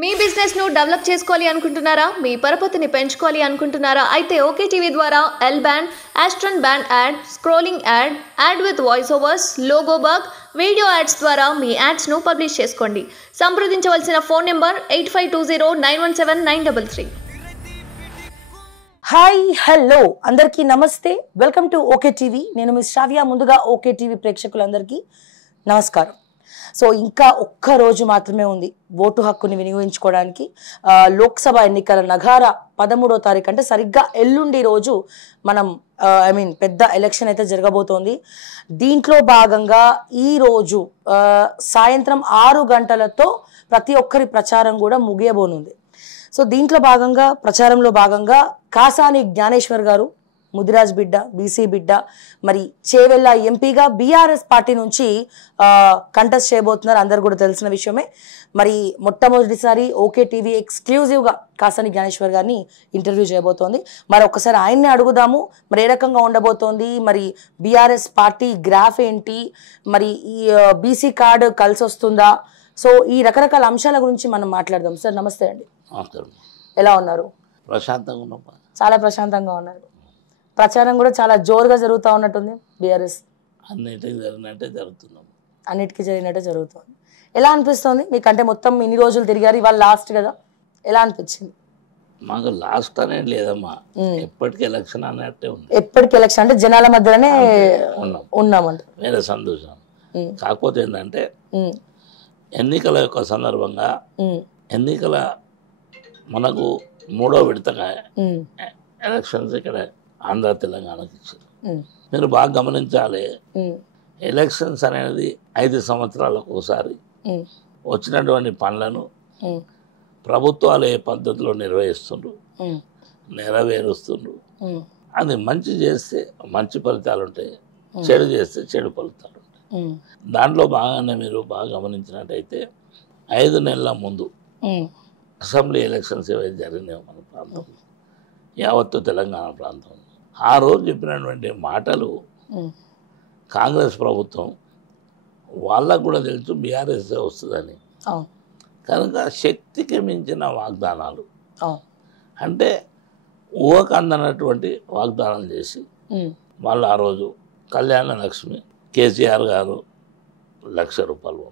మీ business ను develop చేసుకోవాలి అనుకుంటున్నారా? మీ పరపతిని పెంచుకోవాలి అనుకుంటున్నారా? అయితే ఓకే టీవీ ద్వారా ఎల్ బ్యాండ్, ఆస్ట్రన్ band ad, scrolling ad, ad with voice overs, logo bug, video ads ద్వారా మీ యాడ్స్ ను పబ్లిష్ చేసుకోండి. సంప్రదించవలసిన ఫోన్ నెంబర్ 8520917933. హాయ్ హలో అందరికీ నమస్తే, వెల్కమ్ టు ఓకే టీవీ. నేను మిస్ శ్రావ్య. ముందుగా ఓకే టీవీ ప్రేక్షకులందరికీ నమస్కారం. సో ఇంకా ఒక్క రోజు మాత్రమే ఉంది ఓటు హక్కుని వినియోగించుకోవడానికి. లోక్సభ ఎన్నికల నగార 13వ తారీఖు అంటే సరిగ్గా ఎల్లుండి రోజు మనం పెద్ద ఎలక్షన్ అయితే జరగబోతోంది. దీంట్లో భాగంగా ఈరోజు సాయంత్రం 6 గంటలతో ప్రతి ఒక్కరి ప్రచారం కూడా ముగియబోనుంది. సో దీంట్లో భాగంగా ప్రచారంలో భాగంగా కాసాని జ్ఞానేశ్వర్ గారు ముదిరాజ్ బిడ్డ, బీసీ బిడ్డ, మరి చేవెళ్ళ ఎంపీగా బీఆర్ఎస్ పార్టీ నుంచి కంటెస్ట్ చేయబోతున్నారు. అందరు కూడా తెలిసిన విషయమే. మరి మొట్టమొదటిసారి ఓకే టీవీ ఎక్స్క్లూజివ్గా కాసాని జ్ఞానేశ్వర్ గారిని ఇంటర్వ్యూ చేయబోతోంది. మరి ఒక్కసారి ఆయన్నే అడుగుదాము, మరి ఏ రకంగా ఉండబోతోంది, మరి బీఆర్ఎస్ పార్టీ గ్రాఫ్ ఏంటి, మరి ఈ బీసీ కార్డు కలిసి వస్తుందా, సో ఈ రకరకాల అంశాల గురించి మనం మాట్లాడదాం. సార్ నమస్తే అండి, ఎలా ఉన్నారు? ప్రశాంతంగా ఉన్నాం. చాలా ప్రశాంతంగా ఉన్నారు. ప్రచారం కూడా చాలా జోరుగా జరుగుతూ ఉన్నట్టుంది. బీఆర్ఎస్ అన్నిటికీ జరిగినట్టే జరుగుతుంది. ఎలా అనిపిస్తుంది మీకు? అంటే మొత్తం ఇన్ని రోజులు తిరిగారు, ఇవాళ లాస్ట్ కదా, ఎలా అనిపించింది? మాకు లాస్ట్ అనేది లేదమ్మా, ఎప్పటికీ ఎలక్షన్ అన్నట్టే ఉంది. ఎప్పటికి ఎలక్షన్ అంటే జనాల మధ్యలోనే ఉన్నామంట, వేరే సంతోషం. కాకపోతే ఏంటంటే ఎన్నికల యొక్క సందర్భంగా ఎన్నికల మనకు 3వ విడతగా ఎలక్షన్స్ ఇక్కడ ఆంధ్ర తెలంగాణకి ఇచ్చారు. మీరు బాగా గమనించాలి, ఎలక్షన్స్ అనేది 5 సంవత్సరాలకు ఒకసారి వచ్చినటువంటి పనులను ప్రభుత్వాలు ఏ పద్ధతిలో నిర్వహిస్తుండ్రు, నెరవేరుస్తుండ్రు. అది మంచి చేస్తే మంచి ఫలితాలు ఉంటాయి, చెడు చేస్తే చెడు ఫలితాలు ఉంటాయి. దాంట్లో భాగంగా మీరు బాగా గమనించినట్టయితే 5 నెలల ముందు అసెంబ్లీ ఎలక్షన్స్ ఏవైతే జరిగినాయో మన ప్రాంతంలో, యావత్తు తెలంగాణ ప్రాంతంలో, ఆ రోజు చెప్పినటువంటి మాటలు కాంగ్రెస్ ప్రభుత్వం వాళ్ళకు కూడా తెలుసు బీఆర్ఎస్ వస్తుందని. కనుక శక్తికి మించిన వాగ్దానాలు, అంటే ఊహకు అందనటువంటి వాగ్దానాలు చేసి వాళ్ళు ఆ రోజు కళ్యాణ లక్ష్మి కేసీఆర్ గారు 1,00,000 రూపాయలు,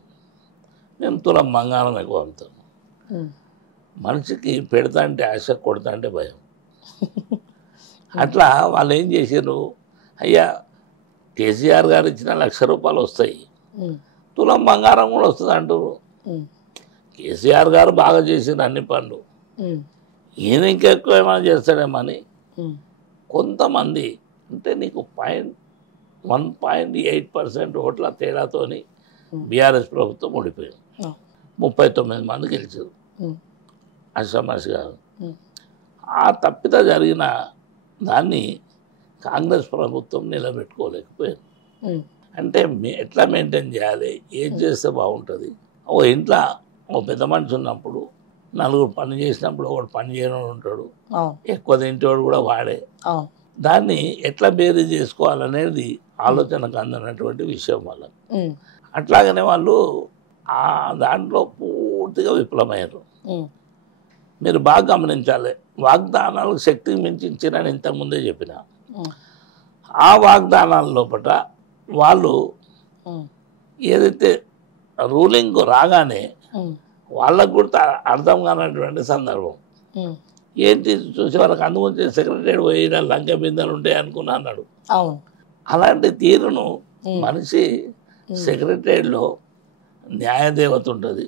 నేను తులం బంగారం ఎక్కువ అమ్ముతాను. మనిషికి పెడతా అంటే ఆశ, కొడతా అంటే భయం. అట్లా వాళ్ళు ఏం చేశారు, అయ్యా కేసీఆర్ గారు ఇచ్చిన 1,00,000 రూపాయలు వస్తాయి, తులం బంగారం కూడా వస్తుంది అంటారు. కేసీఆర్ గారు బాగా చేసిన అన్ని పనులు, ఈయన ఇంకెక్కువ ఏమైనా చేస్తాడేమని కొంతమంది, అంటే నీకు 1.8% ఓట్ల తేడాతోని బీఆర్ఎస్ ప్రభుత్వం ఓడిపోయింది. 39 మంది గెలిచారు అసమస్ గారు. ఆ తప్పిత జరిగిన దాన్ని కాంగ్రెస్ ప్రభుత్వం నిలబెట్టుకోలేకపోయింది. అంటే ఎట్లా మెయింటైన్ చేయాలి, ఏం చేస్తే బాగుంటుంది. ఓ ఇంట్లో ఓ పెద్ద మనిషి ఉన్నప్పుడు 4 పని చేసినప్పుడు ఒకటి పని చేయడం ఉంటాడు, ఎక్కువ తింటేవాడు కూడా వాడే. దాన్ని ఎట్లా బేరీ చేసుకోవాలనేది ఆలోచనకు అందనటువంటి విషయం వాళ్ళకి. అట్లాగనే వాళ్ళు ఆ దాంట్లో పూర్తిగా విఫలమయ్యారు. మీరు బాగా గమనించాలి, వాగ్దానాలకు శక్తికి మించి ఇచ్చినని ఇంతకుముందే చెప్పిన, ఆ వాగ్దానాల లోపల వాళ్ళు ఏదైతే రూలింగ్ రాగానే వాళ్ళకు కూడా అర్థం కానటువంటి సందర్భం ఏంటి, చూసే వరకు అందుగురించి సెక్రటరీ పోయిన లంక బిందెలు ఉంటాయి అనుకున్నా అన్నాడు. అలాంటి తీరును మనిషి సెక్రటరీలో న్యాయదేవత ఉంటుంది,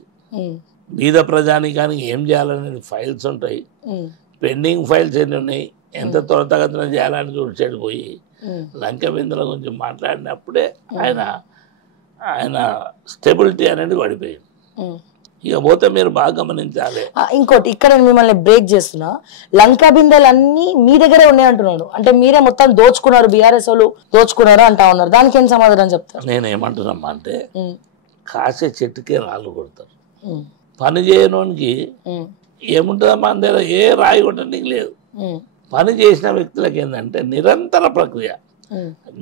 బీద ప్రజానికానికి ఏం చేయాలనేది ఫైల్స్ ఉంటాయి, పెండింగ్ ఫైల్స్ ఎన్ని ఉన్నాయి, ఎంత త్వరతగతిన చేయాలని చూసేది పోయి లంక బిందుల గురించి మాట్లాడినప్పుడే ఆయన స్టెబిలిటీ అనేది పడిపోయింది. ఇక పోతే మీరు బాగా గమనించాలి. ఇంకోటి ఇక్కడ మిమ్మల్ని బ్రేక్ చేస్తున్నా, లంకా బిందెలన్నీ మీ దగ్గరే ఉన్నాయి అంటున్నాడు. అంటే మీరే మొత్తం దోచుకున్నారు, బీఆర్ఎస్ వాళ్ళు దోచుకున్నారు అంటా ఉన్నారు. దానికి ఏం సమాధానం చెప్తారు? నేనేమంటున్నామా అంటే, కాసే చెట్టుకే రాళ్ళు కొడతారు, పని చేయడానికి ఏముంటుందమ్మా మన దగ్గర, ఏ రాయి కొట్టడానికి లేదు. పని చేసిన వ్యక్తులకు ఏంటంటే నిరంతర ప్రక్రియ,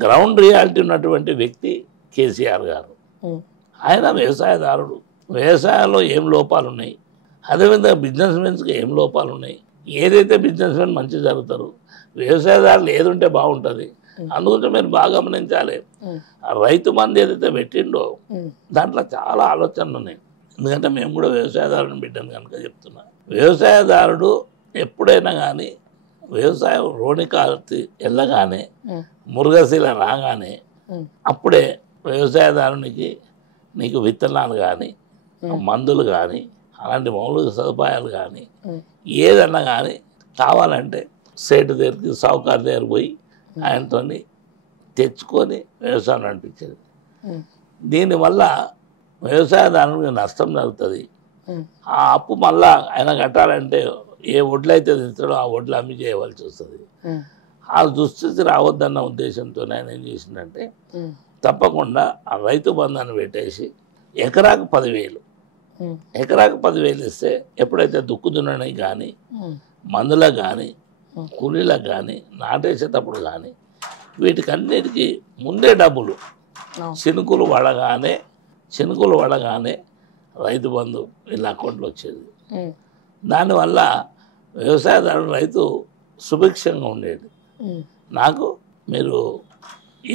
గ్రౌండ్ రియాలిటీ ఉన్నటువంటి వ్యక్తి కేసీఆర్ గారు. ఆయన వ్యవసాయదారుడు, వ్యవసాయంలో ఏం లోపాలు ఉన్నాయి అదేవిధంగా బిజినెస్ మెన్స్కి ఏం లోపాలు ఉన్నాయి, ఏదైతే బిజినెస్ మెన్ మంచి జరుగుతారు, వ్యవసాయదారులు ఏది ఉంటే బాగుంటుంది. అందుగురించి మీరు బాగా గమనించాలి. ఆ రైతు బంధు ఏదైతే పెట్టిండో దాంట్లో చాలా ఆలోచనలు ఉన్నాయి. ఎందుకంటే మేము కూడా వ్యవసాయదారుని బిడ్డను కనుక చెప్తున్నా. వ్యవసాయదారుడు ఎప్పుడైనా కానీ వ్యవసాయం రోణికార్తి వెళ్ళగానే మురుగశీల రాగానే అప్పుడే వ్యవసాయదారునికి నీకు విత్తనాలు కానీ మందులు కానీ అలాంటి మౌలిక సదుపాయాలు కానీ ఏదన్నా కానీ కావాలంటే సేటు దగ్గరికి సావుకారు దగ్గర పోయి ఆయనతో తెచ్చుకొని వ్యవసాయం నడిపించేది. దీనివల్ల వ్యవసాయదారునికి నష్టం జరుగుతుంది. ఆ అప్పు మళ్ళా ఆయన కట్టాలంటే ఏ వడ్లు అయితే తెచ్చాడో ఆ వడ్లు అమ్మి చేయవలసి వస్తుంది. ఆ దుస్థితి రావద్దన్న ఉద్దేశంతో ఆయన ఏం చేసిందంటే తప్పకుండా ఆ రైతు బంధాన్ని పెట్టేసి ఎకరాకు 10,000 ఎకరాకు 10,000 ఇస్తే ఎప్పుడైతే దుక్కు దున్నడానికి కానీ మందులకు కానీ కూలీలకు కానీ నాటేసేటప్పుడు కానీ వీటికన్నిటికీ ముందే డబ్బులు చినుకులు పడగానే రైతు బంధు వీళ్ళ అకౌంట్లో వచ్చేది. దానివల్ల వ్యవసాయదారుడు రైతు సుభిక్షంగా ఉండేది. నాకు మీరు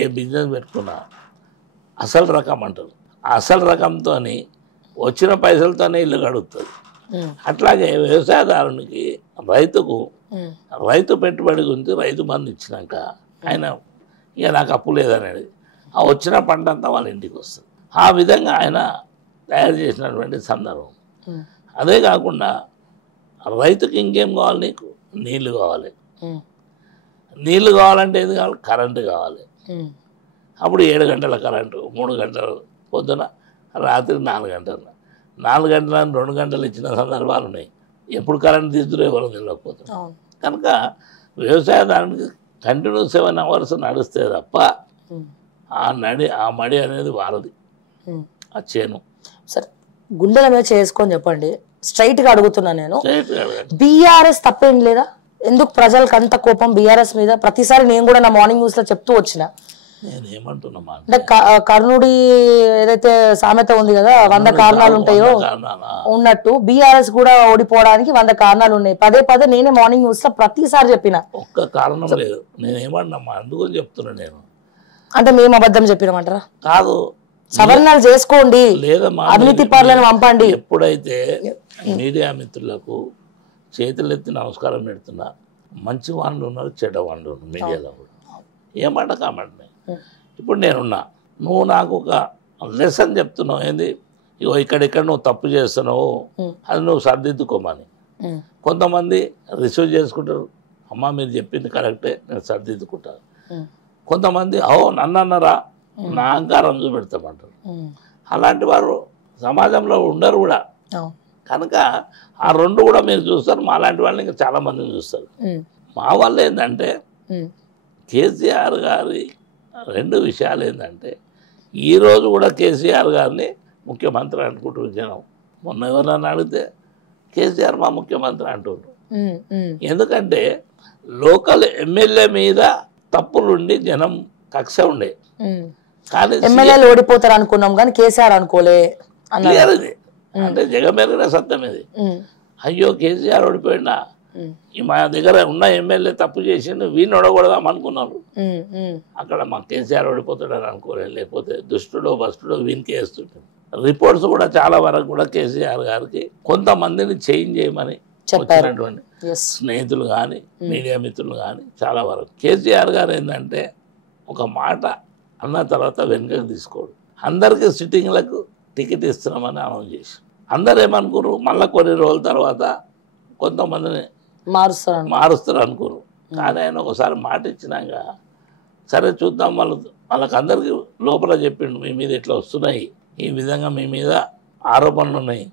ఏ బిజినెస్ పెట్టుకున్నా అసలు రకం అంటారు, ఆ అసలు రకంతో వచ్చిన పైసలతోనే ఇల్లు గడుపుతుంది. అట్లాగే వ్యవసాయదారునికి రైతు పెట్టుబడి గురించి రైతు బంధు ఇచ్చినాక ఆయన ఇక నాకు అప్పు లేదనేది ఆ వచ్చిన పంట అంతా వాళ్ళ ఇంటికి వస్తుంది. ఆ విధంగా ఆయన తయారు చేసినటువంటి సందర్భం. అదే కాకుండా రైతుకి ఇంకేం కావాలి, నీకు నీళ్లు కావాలి. నీళ్లు కావాలంటే ఏది కావాలి, కరెంటు కావాలి. అప్పుడు 7 గంటల కరెంటు, 3 గంటలు పొద్దున, రాత్రి 4 గంటలు, 4 గంటలని 2 గంటలు ఇచ్చిన సందర్భాలు ఉన్నాయి. ఎప్పుడు కరెంటు తీసుకుని ఎవరు తెలియకపోతున్నారు. కనుక వ్యవసాయదారునికి కంటిన్యూ 7 అవర్స్ నడిస్తే తప్ప ఆ మడి అనేది వారది ఆ చేను. సరే, గుండెల మీద చేసుకొని చెప్పండి, స్ట్రైట్గా అడుగుతున్నా నేను. బీఆర్ఎస్ తప్పేం లేదా? ఎందుకు ప్రజలకు అంత కోపం బీఆర్ఎస్ మీద? ప్రతిసారి నేను కూడా నా మార్నింగ్ న్యూస్ లో చెప్తూ వచ్చిన, అంటే కర్ణుడి ఏదైతే సామెత ఉంది కదా, 100 కారణాలు ఉంటాయో ఉన్నట్టు బీఆర్ఎస్ కూడా ఓడిపోవడానికి 100 కారణాలు ఉన్నాయి. పదే నేనే మార్నింగ్ న్యూస్ లో ప్రతిసారి చెప్పిన, ఒక్క కారణం లేదు. నేనేమన్నా అందుకని చెప్తున్నా నేను. అంటే మేము అబద్ధం చెప్పినామంటారా? కాదు, సవరణలు చేసుకోండి, అవినీతి పరులను పంపండి. ఎప్పుడైతే మీడియా మిత్రులకు చేతులెత్తి నమస్కారం పెడుతున్నా, మంచి వాళ్ళు ఉన్నారు, చెడ్డ వాళ్ళు ఉన్నారు మీడియాలో కూడా. ఏమాట కామండి. ఇప్పుడు నేనున్నా, నువ్వు నాకు ఒక లెసన్ చెప్తున్నావు, ఏంది ఇగో ఇక్కడిక్కడ నువ్వు తప్పు చేస్తున్నావు, అది నువ్వు సర్దిద్దుకోమని. కొంతమంది రిసీవ్ చేసుకుంటారు, అమ్మ మీరు చెప్పింది కరెక్టే, నేను సర్దిద్దుకుంటాను. కొంతమంది నన్ను అన్నారా, నా అహంకారం చూపెడతామంటారు. అలాంటి వారు సమాజంలో ఉండరు కూడా. కనుక ఆ 2 కూడా మీరు చూస్తారు. మా లాంటి వాళ్ళని ఇంకా చాలా మందిని చూస్తారు. మా వల్ల ఏంటంటే కేసీఆర్ గారి 2 విషయాలు ఏంటంటే, ఈరోజు కూడా కేసీఆర్ గారిని ముఖ్యమంత్రి అనుకుంటున్నారు జనం. మొన్న ఎవరన్నా అడిగితే కేసీఆర్ మా ముఖ్యమంత్రి అంటుండ్రు. ఎందుకంటే లోకల్ ఎమ్మెల్యే మీద తప్పులుండి జనం కక్ష ఉండే, కానీ ఎమ్మెల్యేలు ఓడిపోతారు అనుకున్నాం కానీ కేసీఆర్ అనుకోలే. అంటే జగమెరిగిన సత్యం ఇది. అయ్యో కేసీఆర్ ఓడిపోయినా మా దగ్గర ఉన్న ఎమ్మెల్యే తప్పు చేసిండు, వీడిని ఓడగొడదాం అనుకున్నారు. అక్కడ మా కేసీఆర్ ఓడిపోతాడని అనుకోలేదు. లేకపోతే దుష్టుడో బస్తుడో వీనికి వేస్తుంటాడు. రిపోర్ట్స్ కూడా చాలా వరకు కూడా కేసీఆర్ గారికి కొంతమందిని చేంజ్ చేయమని చెప్పినటువంటి స్నేహితులు కానీ మీడియా మిత్రులు కానీ చాలా వరకు. కేసీఆర్ గారు ఏంటంటే ఒక మాట అన్న తర్వాత వెనుకకు తీసుకోడు. అందరికీ సిట్టింగ్లకు టికెట్ ఇస్తున్నామని అనౌన్స్ చేసి అందరు ఏమనుకోరు, మళ్ళీ కొన్ని రోజుల తర్వాత కొంతమందిని మారుస్తారు అనుకోరు. కానీ ఆయన ఒకసారి మాట ఇచ్చినాక సరే చూద్దాం, వాళ్ళకి అందరికీ లోపల చెప్పిండు, మీ మీద ఇట్లా వస్తున్నాయి, ఈ విధంగా మీ మీద ఆరోపణలు ఉన్నాయి,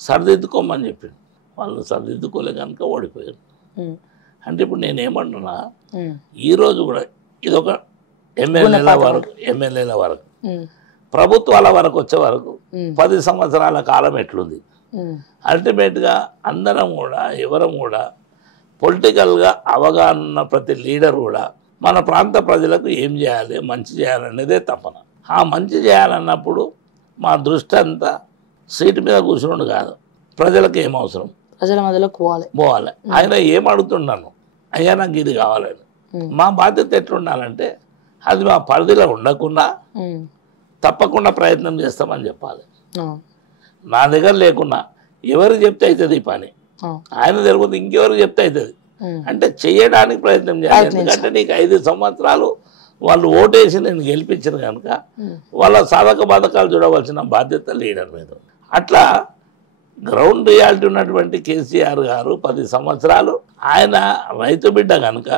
సరిదిద్దుకోమని చెప్పిండు. వాళ్ళు సరిదిద్దుకోలే కనుక ఓడిపోయారు. అంటే ఇప్పుడు నేనేమంటున్నా, ఈరోజు కూడా ఇదొక ఎమ్మెల్యేల వరకు ప్రభుత్వాల వరకు వచ్చే వరకు 10 సంవత్సరాల కాలం ఎట్లుంది. అల్టిమేట్గా అందరం కూడా ఎవరం కూడా పొలిటికల్గా అవగాహన ఉన్న ప్రతి లీడర్ కూడా మన ప్రాంత ప్రజలకు ఏం చేయాలి, మంచి చేయాలనేదే తపన. ఆ మంచి చేయాలన్నప్పుడు మా దృష్టి అంతా సీటు మీద కూర్చుని కాదు, ప్రజలకు ఏం అవసరం ప్రజల మధ్యలోకి పోవాలి. ఆయన ఏం అడుగుతున్నాను, అయ్యా నాకు ఇది కావాలని. మా బాధ్యత ఎట్లుండాలంటే అది మా పరిధిలో ఉండకుండా తప్పకుండా ప్రయత్నం చేస్తామని చెప్పాలి. నా దగ్గర లేకున్నా ఎవరికి చెప్తే అవుతుంది ఈ పని, ఆయన తెలియదు ఇంకెవరికి చెప్తే అవుతుంది అంటే చేయడానికి ప్రయత్నం చేయాలి. ఎందుకంటే నీకు 5 సంవత్సరాలు వాళ్ళు ఓటేసి నేను గెలిపించాను కనుక వాళ్ళ సాధక బాధకాలు చూడవలసిన బాధ్యత లీడర్ మీద. అట్లా గ్రౌండ్ రియాలిటీ ఉన్నటువంటి కేసీఆర్ గారు 10 సంవత్సరాలు ఆయన రైతు బిడ్డ కనుక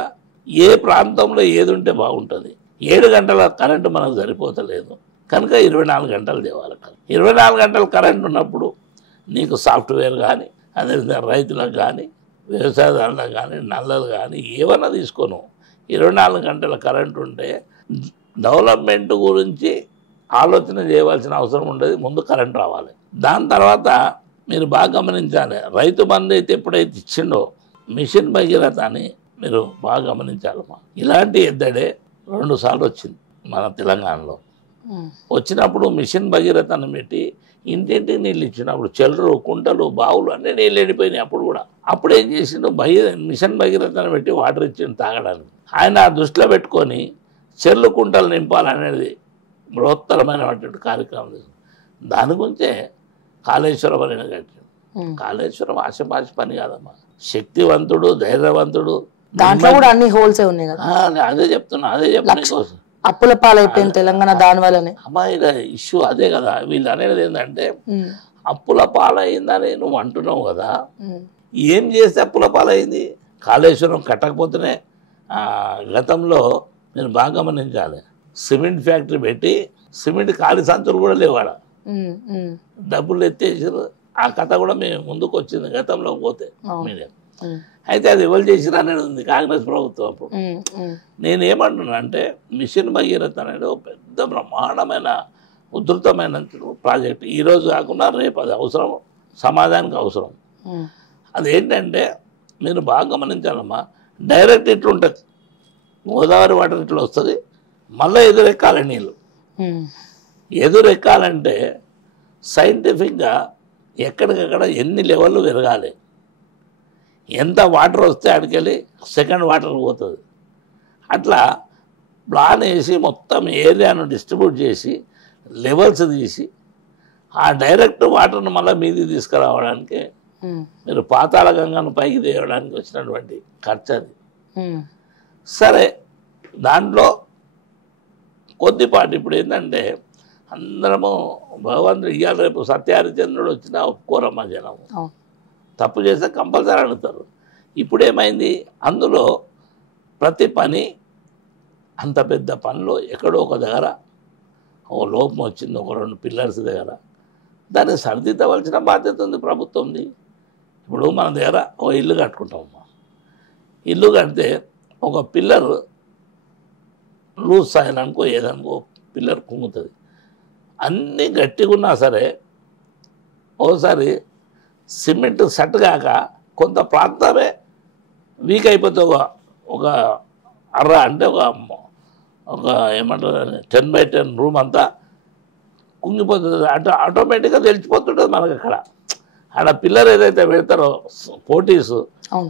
ఏ ప్రాంతంలో ఏది ఉంటే బాగుంటుంది. 7 గంటల కరెంటు మనకు సరిపోతలేదు కనుక 24 గంటలు తేవాలి. 24 గంటల కరెంట్ ఉన్నప్పుడు నీకు సాఫ్ట్వేర్ కానీ అదేవిధంగా రైతులకు కానీ వ్యవసాయదారులకు కానీ నల్లలు కానీ ఏమన్నా తీసుకోను 24 గంటల కరెంట్ ఉంటే డెవలప్మెంట్ గురించి ఆలోచన చేయవలసిన అవసరం ఉండదు. ముందు కరెంట్ రావాలి. దాని తర్వాత మీరు బాగా గమనించాలి, రైతు బంధు అయితే ఎప్పుడైతే ఇచ్చిండో మిషన్ భగీరథ అని మీరు బాగా గమనించాలమ్మా. ఇలాంటి ఎద్దడే 2 సార్లు వచ్చింది మన తెలంగాణలో. వచ్చినప్పుడు మిషన్ భగీరథను పెట్టి ఇంటింటికి నీళ్ళు ఇచ్చినప్పుడు చెల్లు కుంటలు బావులు అన్నీ నీళ్ళు ఎండిపోయినాయి. అప్పుడు కూడా అప్పుడు ఏం చేసిండు మిషన్ భగీరథను పెట్టి వాటర్ ఇచ్చిండు తాగడానికి. ఆయన దృష్టిలో పెట్టుకొని చెల్లు కుంటలు నింపాలనేది బృహత్తరమైనటువంటి కార్యక్రమం. దాని గురించే కాళేశ్వరం అనేది కట్టాడు. కాళేశ్వరం ఆశపాశ పని కాదమ్మా. శక్తివంతుడు, ధైర్యవంతుడు, దాంట్లో కూడా అన్ని హోల్సే ఉన్నాయి కదా. అదే చెప్తున్నా అప్పుల పాలైపోయింది తెలంగాణ దాని వల్లనే. అమ్మాయి ఇష్యూ అదే కదా. వీళ్ళు అనేది ఏంటంటే అప్పుల పాలైందని నువ్వు అంటున్నావు కదా, ఏం చేస్తే అప్పుల పాలైంది? కాళేశ్వరం కట్టకపోతేనే గతంలో మీరు బాగా గమనించాలి, సిమెంట్ ఫ్యాక్టరీ పెట్టి సిమెంట్ ఖాళీ సంచులు కూడా లేవాడ, డబ్బులు ఎత్తేసారు. ఆ కథ కూడా మేము ముందుకు వచ్చింది గతంలో పోతే మీడియా. అయితే అది ఎవరు చేసిరు అనేది ఉంది కాంగ్రెస్ ప్రభుత్వం అప్పుడు. నేనేమంటున్నా అంటే మిషన్ భగీరథ అనేది ఒక పెద్ద బ్రహ్మాండమైన ఉధృతమైన ప్రాజెక్ట్. ఈరోజు కాకుండా రేపు అది అవసరం, సమాజానికి అవసరం. అదేంటంటే మీరు బాగా గమనించాలమ్మా, డైరెక్ట్ ఇట్లా ఉంటుంది, గోదావరి వాటర్ ఇట్లా వస్తుంది, మళ్ళీ ఎదురెక్కాలి నీళ్ళు. ఎదురెక్కాలంటే సైంటిఫిక్గా ఎక్కడికక్కడ ఎన్ని లెవెల్లు పెరగాలి, ఎంత వాటర్ వస్తే అడికెళ్ళి సెకండ్ వాటర్ పోతుంది. అట్లా ప్లాన్ వేసి మొత్తం ఏరియాను డిస్ట్రిబ్యూట్ చేసి లెవెల్స్ తీసి ఆ డైరెక్ట్ వాటర్ను మళ్ళీ మీది తీసుకురావడానికి మీరు పాతాళ గంగను పైకి తేయడానికి వచ్చినటువంటి ఖర్చు అది. సరే, దాంట్లో కొద్దిపాటి ఇప్పుడు ఏంటంటే అందరము భగవంతుడు ఇవాళ రేపు సత్యహరిచంద్రుడు వచ్చినా ఒప్పుకోరమ్మా జనం. తప్పు చేస్తే కంపల్సరీ అడుగుతారు. ఇప్పుడేమైంది, అందులో ప్రతి పని అంత పెద్ద పనిలో ఎక్కడో ఒక దగ్గర ఓ లోపం వచ్చింది, ఒక 2 పిల్లర్స్ దగ్గర, దాన్ని సరిదిద్దవలసిన బాధ్యత ఉంది ప్రభుత్వంది. ఇప్పుడు మన దగ్గర ఓ ఇల్లు కట్టుకుంటామమ్మా, ఇల్లు కడితే ఒక పిల్లర్ లూజ్ అయిందనుకో, ఏదనుకో పిల్లర్ కుంగుతుంది. అన్నీ గట్టిగా ఉన్నా సరే ఓసారి సిమెంట్ సెట్ కాక కొంత ప్రాంతమే వీక్ అయిపోతే ఒక అర్ర అంటే ఒక ఏమంటారు 10x10 రూమ్ అంతా కుంగిపోతుంది. అంటే ఆటోమేటిక్గా తెలిసిపోతుంటుంది మనకు. అక్కడ పిల్లర్ ఏదైతే పెడతారో పోటీస్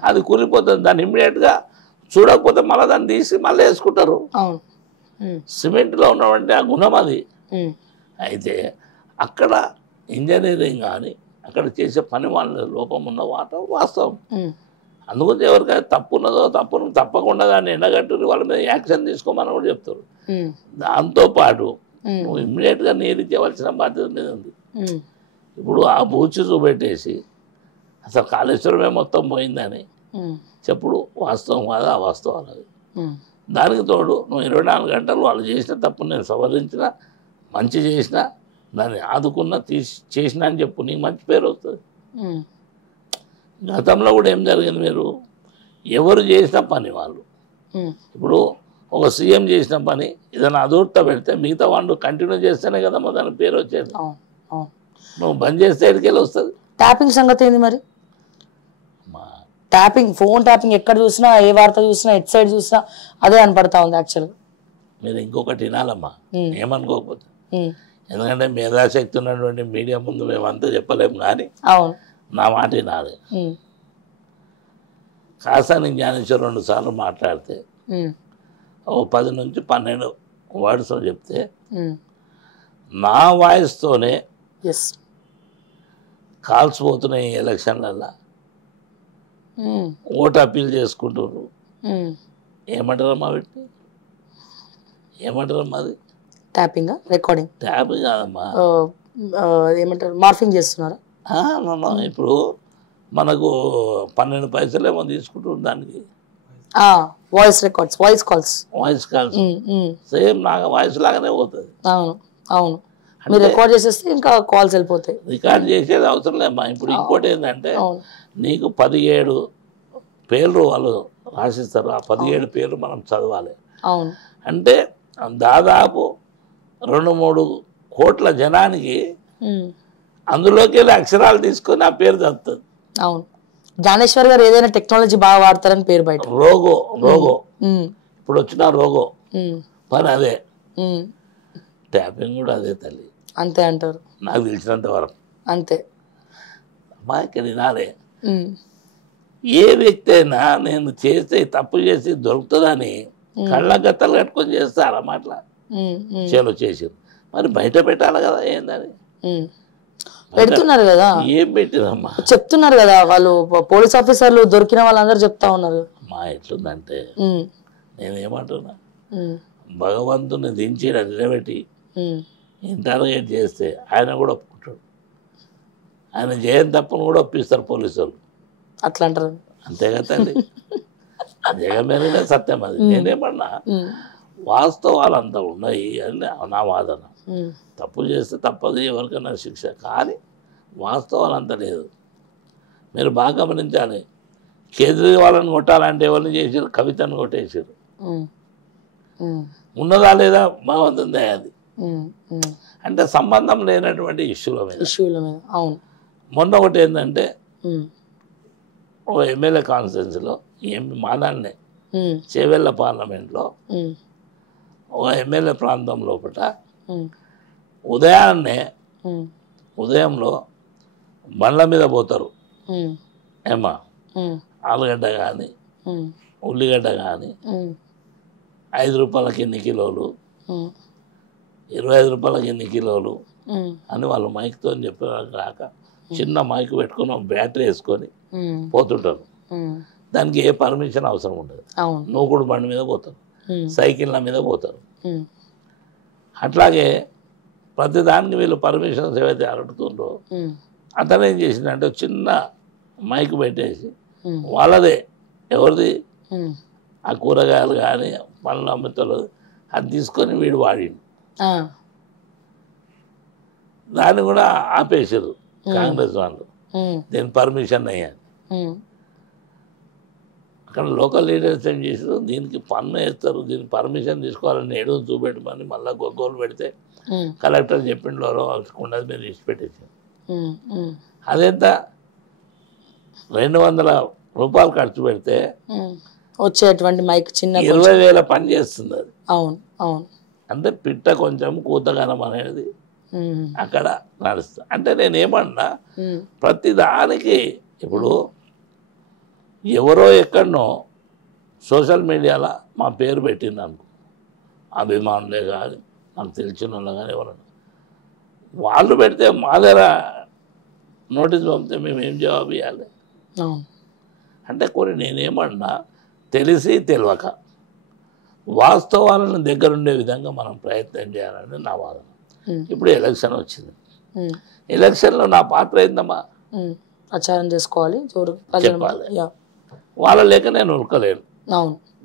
అది కూలిపోతుంది. దాన్ని ఇమ్మీడియట్గా చూడకపోతే మళ్ళీ దాన్ని తీసి మళ్ళీ వేసుకుంటారు. సిమెంట్లో ఉన్నటువంటి ఆ గుణం అది. అయితే అక్కడ ఇంజనీరింగ్ కానీ అక్కడ చేసే పని వాళ్ళ లోపం ఉన్న వాస్తవం. అందుగురించి ఎవరికైనా తప్పు ఉన్నదో తప్పకుండా దాన్ని ఎండగట్టుకుని వాళ్ళ మీద యాక్షన్ తీసుకోమని కూడా చెప్తారు. దాంతోపాటు నువ్వు ఇమ్మీడియట్గా నీరు ఇచ్చేవలసిన బాధ్యత మీద ఉంది. ఇప్పుడు ఆ బూచి చూపెట్టేసి అసలు కాళేశ్వరమే మొత్తం పోయిందని చెప్పుడు వాస్తవం కాదా, అవాస్తవాలు అది. దానికి తోడు నువ్వు 24 గంటలు వాళ్ళు చేసిన తప్పు నేను సవరించినా, మంచి చేసినా, దాన్ని ఆదుకున్నా, చేసినా అని చెప్పు, నీకు మంచి పేరు వస్తుంది. గతంలో కూడా ఏం జరిగింది, మీరు ఎవరు చేసిన పని వాళ్ళు, ఇప్పుడు ఒక సీఎం చేసిన పని ఏదైనా అదూర్త పెడితే మిగతా వాళ్ళు కంటిన్యూ చేస్తేనే కదమ్మా దాని పేరు వచ్చేది. నువ్వు బంద్ చేస్తే ఎక్కడికెళ్ళి వస్తుంది. ట్యాపింగ్ సంగతి ఏంది మరి? ట్యాపింగ్, ఫోన్ ట్యాపింగ్ ఎక్కడ చూసినా, ఏ వార్త చూసినా, ఎట్ సైడ్ చూసినా అదే కనపడతా ఉంది. యాక్చువల్గా మీరు ఇంకొకటి వినాలమ్మా, ఏమనుకోకపోతే, ఎందుకంటే మేధాశక్తి ఉన్నటువంటి మీడియా ముందు మేమంతా చెప్పలేము. కానీ నా మాట వినాలి. కాసాని జ్ఞానేశ్వర్ 2 సార్లు మాట్లాడితే ఓ 10 నుంచి 12 వర్డ్స్ చెప్తే నా వాయిస్తోనే కాల్స్ పోతున్నాయి ఎలక్షన్లల్లో. ఓటు అప్పీల్ చేసుకుంటున్నారు. ఏమంటారమ్మా వీటిని? ఏమంటారమ్మా? అది ట్యాపింగ్ రికార్డింగ్? ట్యాపింగ్ కాదమ్మా, ఏమంటారు, మార్ఫింగ్ చేస్తున్నారా? ఇప్పుడు మనకు 12 పైసలు ఏమో తీసుకుంటున్నారు దానికి. Voice records, voice calls same నాకు వాయిస్ లాగానే పోతుంది. అవును అవును, మీరు రికార్డ్ చేసేస్తే ఇంకా కాల్స్ వెళ్ళిపోతాయి. రికార్డ్ చేసేది అవసరం లేమ్మా. ఇప్పుడు ఇంకోటి ఏంటంటే నీకు 17 పేర్లు వాళ్ళు రాసిస్తారు. ఆ 17 పేర్లు మనం చదవాలి. అవును, అంటే దాదాపు 2-3 కోట్ల జనానికి అందులోకి వెళ్ళి అక్షరాలు తీసుకొని ఆ పేరు చదువుతుంది. అవును, జ్ఞానేశ్వర్ గారు ఏదైనా టెక్నాలజీ బాగా వాడతారని పేరు బయట. రోగో ఇప్పుడు వచ్చిన రోగో పని అదే, ట్యాపింగ్ కూడా అదే తల్లి. అంతే అంటారు నాకు తెలిసినంత వరకు. అంతే అమ్మా, ఇక్కడ వినాలే. ఏ వ్యక్తి అయినా నేను చేస్తే తప్పు చేసి దొరుకుతుందని కళ్ళ గత్తలు కట్టుకొని చేస్తారా మాట్లా చేలో చేసి మరి బయట పెట్టాలి కదా. ఏందని పెడుతున్నారు కదా, ఏం పెట్టిరమ్మా చెప్తున్నారు కదా వాళ్ళు. పోలీస్ ఆఫీసర్లు దొరికిన వాళ్ళందరూ చెప్తా ఉన్నారు. మా ఎట్లుందంటే నేనేమంటున్నా, భగవంతుని దించి నిలబెట్టి ఇంటర్గేట్ చేస్తే ఆయన కూడా ఒప్పుకుంటాడు. ఆయన చేయని తప్పని కూడా ఒప్పిస్తారు పోలీసు వాళ్ళు. అట్లా అంటారు. అంతే కదండి, జగమేనే సత్యం. అది నేనేమన్నా వాస్తవాలు అంతా ఉన్నాయి అని నా వాదన. తప్పు చేస్తే తప్పదు, ఎవరికైనా శిక్ష. కానీ వాస్తవాలు అంతా లేదు. మీరు బాగా గమనించాలి. కేజ్రీవాల్ని కొట్టాలంటే ఎవరిని చేసారు? కవితను కొట్టేసారు. ఉన్నదా లేదా బాగుంటుందే అది. అంటే సంబంధం లేనటువంటి ఇష్యూల మీద. అవును, మొన్న ఒకటి ఏంటంటే ఓ ఎమ్మెల్యే కాన్స్టిట్యున్సీలో మాదాన్నే చేవెళ్ళ పార్లమెంట్లో ఒక ఎమ్మెల్యే ప్రాంతం లోపల ఉదయంలో బండ్ల మీద పోతారు. ఏమా ఆలుగడ్డ కానీ ఉల్లిగడ్డ కానీ 5 రూపాయలకి ఎన్ని కిలోలు, 25 రూపాయలకి ఎన్ని కిలోలు అని వాళ్ళు మైక్తో చెప్పినాక రాక చిన్న మైక్ పెట్టుకుని బ్యాటరీ వేసుకొని పోతుంటారు. దానికి ఏ పర్మిషన్ అవసరం ఉండదు. నూకుడు బండి మీద పోతారు, సైకిళ్ళ మీద పోతారు. అట్లాగే ప్రతిదానికి వీళ్ళు పర్మిషన్స్ ఏవైతే అడుగుతుండ్రో అతను ఏం చేసిందంటే చిన్న మైక్ పెట్టేసి వాళ్ళదే, ఎవరిది, ఆ కూరగాయలు కానీ పనులు అమ్ముతారు, అది తీసుకొని వీడు వాడిండు. దాన్ని కూడా ఆపేసారు కాంగ్రెస్ వాళ్ళు. దీని పర్మిషన్ అయ్యాను. అక్కడ లోకల్ లీడర్స్ ఏం చేసారు, దీనికి పన్ను వేస్తారు, దీనికి పర్మిషన్ తీసుకోవాలని ఏడుగు చూపెట్టమని మళ్ళీ గొగ్గోలు పెడితే కలెక్టర్ చెప్పిండు ఉండదు, మీరు ఇచ్చి పెట్టేసారు. అదెంత 200 రూపాయలు ఖర్చు పెడితే వచ్చేటువంటి మైక్ చిన్న 20,000 పని చేస్తుంది అది. అవును అవును, అంటే పిట్ట కొంచెం కూతగనం అనేది అక్కడ నడుస్తుంది. అంటే నేనేమన్నా ప్రతి దానికి ఇప్పుడు ఎవరో ఎక్కడనో సోషల్ మీడియాలో మా పేరు పెట్టింది అనుకో, అభిమానులే కానీ నాకు తెలిసిన వాళ్ళు కానీ ఎవరన్నా వాళ్ళు పెడితే మా దగ్గర నోటీస్ పంపితే మేము ఏం జవాబు ఇవ్వాలి? అంటే కొన్ని నేనేమన్నా తెలిసి తెలియక వాస్తవాలను దగ్గరుండే విధంగా మనం ప్రయత్నం చేయాలని నా వాదన. ఇప్పుడు ఎలక్షన్ వచ్చింది, ఎలక్షన్లో నా పాత్ర ఏందమ్మా? ప్రచారం చేసుకోవాలి, చెప్పాలి. వాళ్ళ లేక నేను ఉరకలేను,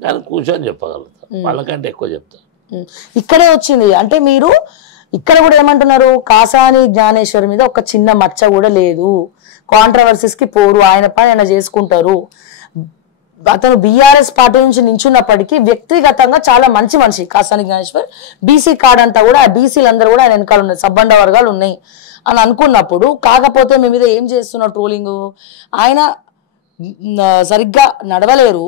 కానీ కూర్చొని చెప్పగలుగుతాను, వాళ్ళకంటే ఎక్కువ చెప్తాను. ఇక్కడే వచ్చింది అంటే మీరు ఇక్కడ కూడా ఏమంటున్నారు, కాసాని జ్ఞానేశ్వర్ మీద ఒక చిన్న మచ్చ కూడా లేదు, కాంట్రవర్సీస్ కి పోరు, ఆయన పని ఆయన చేసుకుంటారు. అతను బీఆర్ఎస్ పార్టీ నుంచి నించున్నప్పటికీ వ్యక్తిగతంగా చాలా మంచి మనిషి కాసాని జ్ఞానేశ్వర్. బీసీ కార్డ్ అంతా కూడా ఆ బీసీలందరూ కూడా ఆయన వెనకాల ఉన్నాయి, సబ్బండ వర్గాలు ఉన్నాయి అని అనుకున్నప్పుడు, కాకపోతే మీ మీద ఏం చేస్తున్నారు ట్రోలింగ్, ఆయన సరిగ్గా నడవలేరు,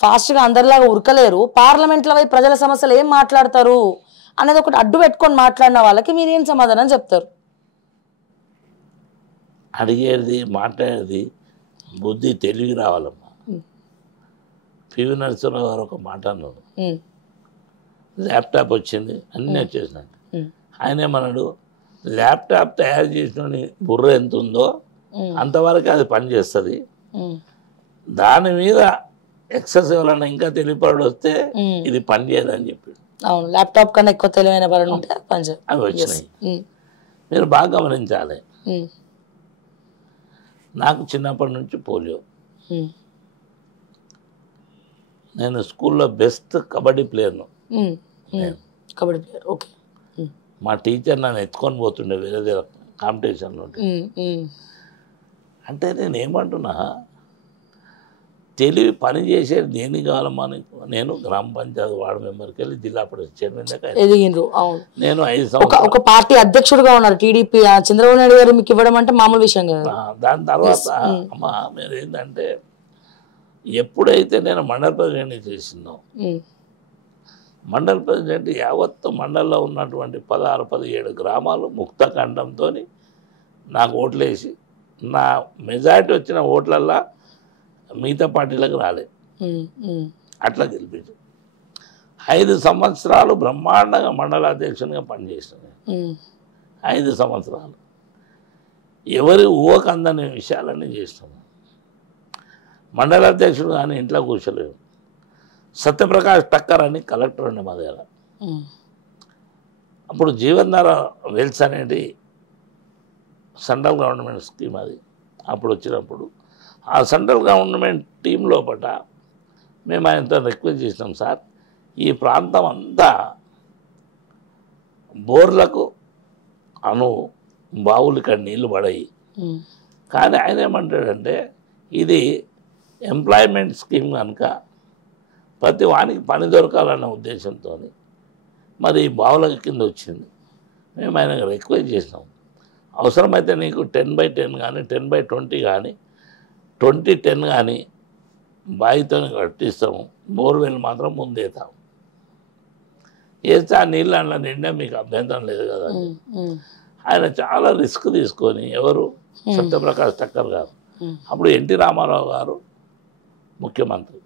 ఫాస్ట్గా అందరిలాగా ఉరకలేరు, పార్లమెంట్లో పోయి ప్రజల సమస్యలు ఏం మాట్లాడతారు అనేది ఒకటి అడ్డు పెట్టుకొని మాట్లాడిన వాళ్ళకి మీరు ఏం సమాధానం చెప్తారు? అడిగేది మాట్లాడేది బుద్ధి తెలివి రావాలమ్మా. పివి నరసింహరావు గారు ఒక మాట అన్నాడు, ల్యాప్టాప్ వచ్చింది అన్నీ వచ్చేసినాక ఆయన ఏమన్నాడు, ల్యాప్టాప్ తయారు చేసిన బుర్ర ఎంత ఉందో అంతవరకు అది పనిచేస్తుంది, దాని మీద ఎక్సెస్ ఎవరన్నా ఇంకా తెలియపడు వస్తే ఇది పని చేయదని చెప్పాడు. అవును, ల్యాప్టాప్ కన్నా ఎక్కువ తెలివైన పని ఉంటే పని చేయాలి. అవి వచ్చినాయి. మీరు బాగా గమనించాలి. నాకు చిన్నప్పటి నుంచి పోలియో. నేను స్కూల్లో బెస్ట్ కబడ్డీ ప్లేయర్ను. Kabaddi player, okay. మా టీచర్ నన్ను ఎత్తుకొని పోతుండే వేరే కాంపిటీషన్లో. అంటే నేను ఏమంటున్నా, తెలివి పని చేసేది దేనికి కావాలమ్మా. నేను గ్రామ పంచాయతీ వార్డు మెంబర్కి వెళ్ళి జిల్లా పరిషత్ చైర్మన్ ఎదిగిండ్రు. నేను 5 సంవత్సరాలు ఒక పార్టీ అధ్యక్షుడుగా ఉన్నారు టీడీపీ. చంద్రబాబు నాయుడు గారు మీకు ఇవ్వడం అంటే మామూలు విషయం కదా. దాని తర్వాత అమ్మా మీరు ఏంటంటే, ఎప్పుడైతే నేను మండల ప్రెసిడెంట్ చేసిందో, మండల ప్రెసిడెంట్ యావత్తు మండలంలో ఉన్నటువంటి 16-17 గ్రామాలు ముక్తఖండంతో నాకు ఓట్లేసి, నా మెజారిటీ వచ్చిన ఓట్లల్లా మిగతా పార్టీలకు రాలేదు, అట్లా గెలిపించు. 5 సంవత్సరాలు బ్రహ్మాండంగా మండల అధ్యక్షునిగా పనిచేసాను. 5 సంవత్సరాలు ఎవరి ఊహకు అందని విషయాలన్నీ చేస్తాను. మండల అధ్యక్షుడు కానీ ఇంట్లో కూర్చోలేవు. సత్యప్రకాష్ టక్కర్ అని కలెక్టర్ ఉండే మా దగ్గర. అప్పుడు జీవన్ధార వెల్స్ అనేది సెంట్రల్ గవర్నమెంట్ స్కీమ్. అది అప్పుడు వచ్చినప్పుడు ఆ సెంట్రల్ గవర్నమెంట్ టీం లోపల మేము ఆయనతో రిక్వెస్ట్ చేసినాం, సార్ ఈ ప్రాంతం అంతా బోర్లకు బావులు ఇక్కడ నీళ్లు పడాయి, కానీ ఆయన ఏమంటాడంటే ఇది ఎంప్లాయ్మెంట్ స్కీమ్ కనుక ప్రతి వానికి పని దొరకాలన్న ఉద్దేశంతో మరి బావుల కింద వచ్చింది. మేము ఆయనకు రిక్వెస్ట్ చేసినాం, అవసరమైతే నీకు 10/10 కానీ 10/20 కానీ 20-10 కానీ బావితో కట్టిస్తాము, బోర్వెల్ మాత్రం ముందేతాము, వేస్తే ఆ నీళ్ళు అట్లా నిండా మీకు అభ్యంతరం లేదు కదా. ఆయన చాలా రిస్క్ తీసుకొని, ఎవరు సత్యప్రకాష్ టక్కర్ గారు, అప్పుడు ఎన్టీ రామారావు గారు ముఖ్యమంత్రి,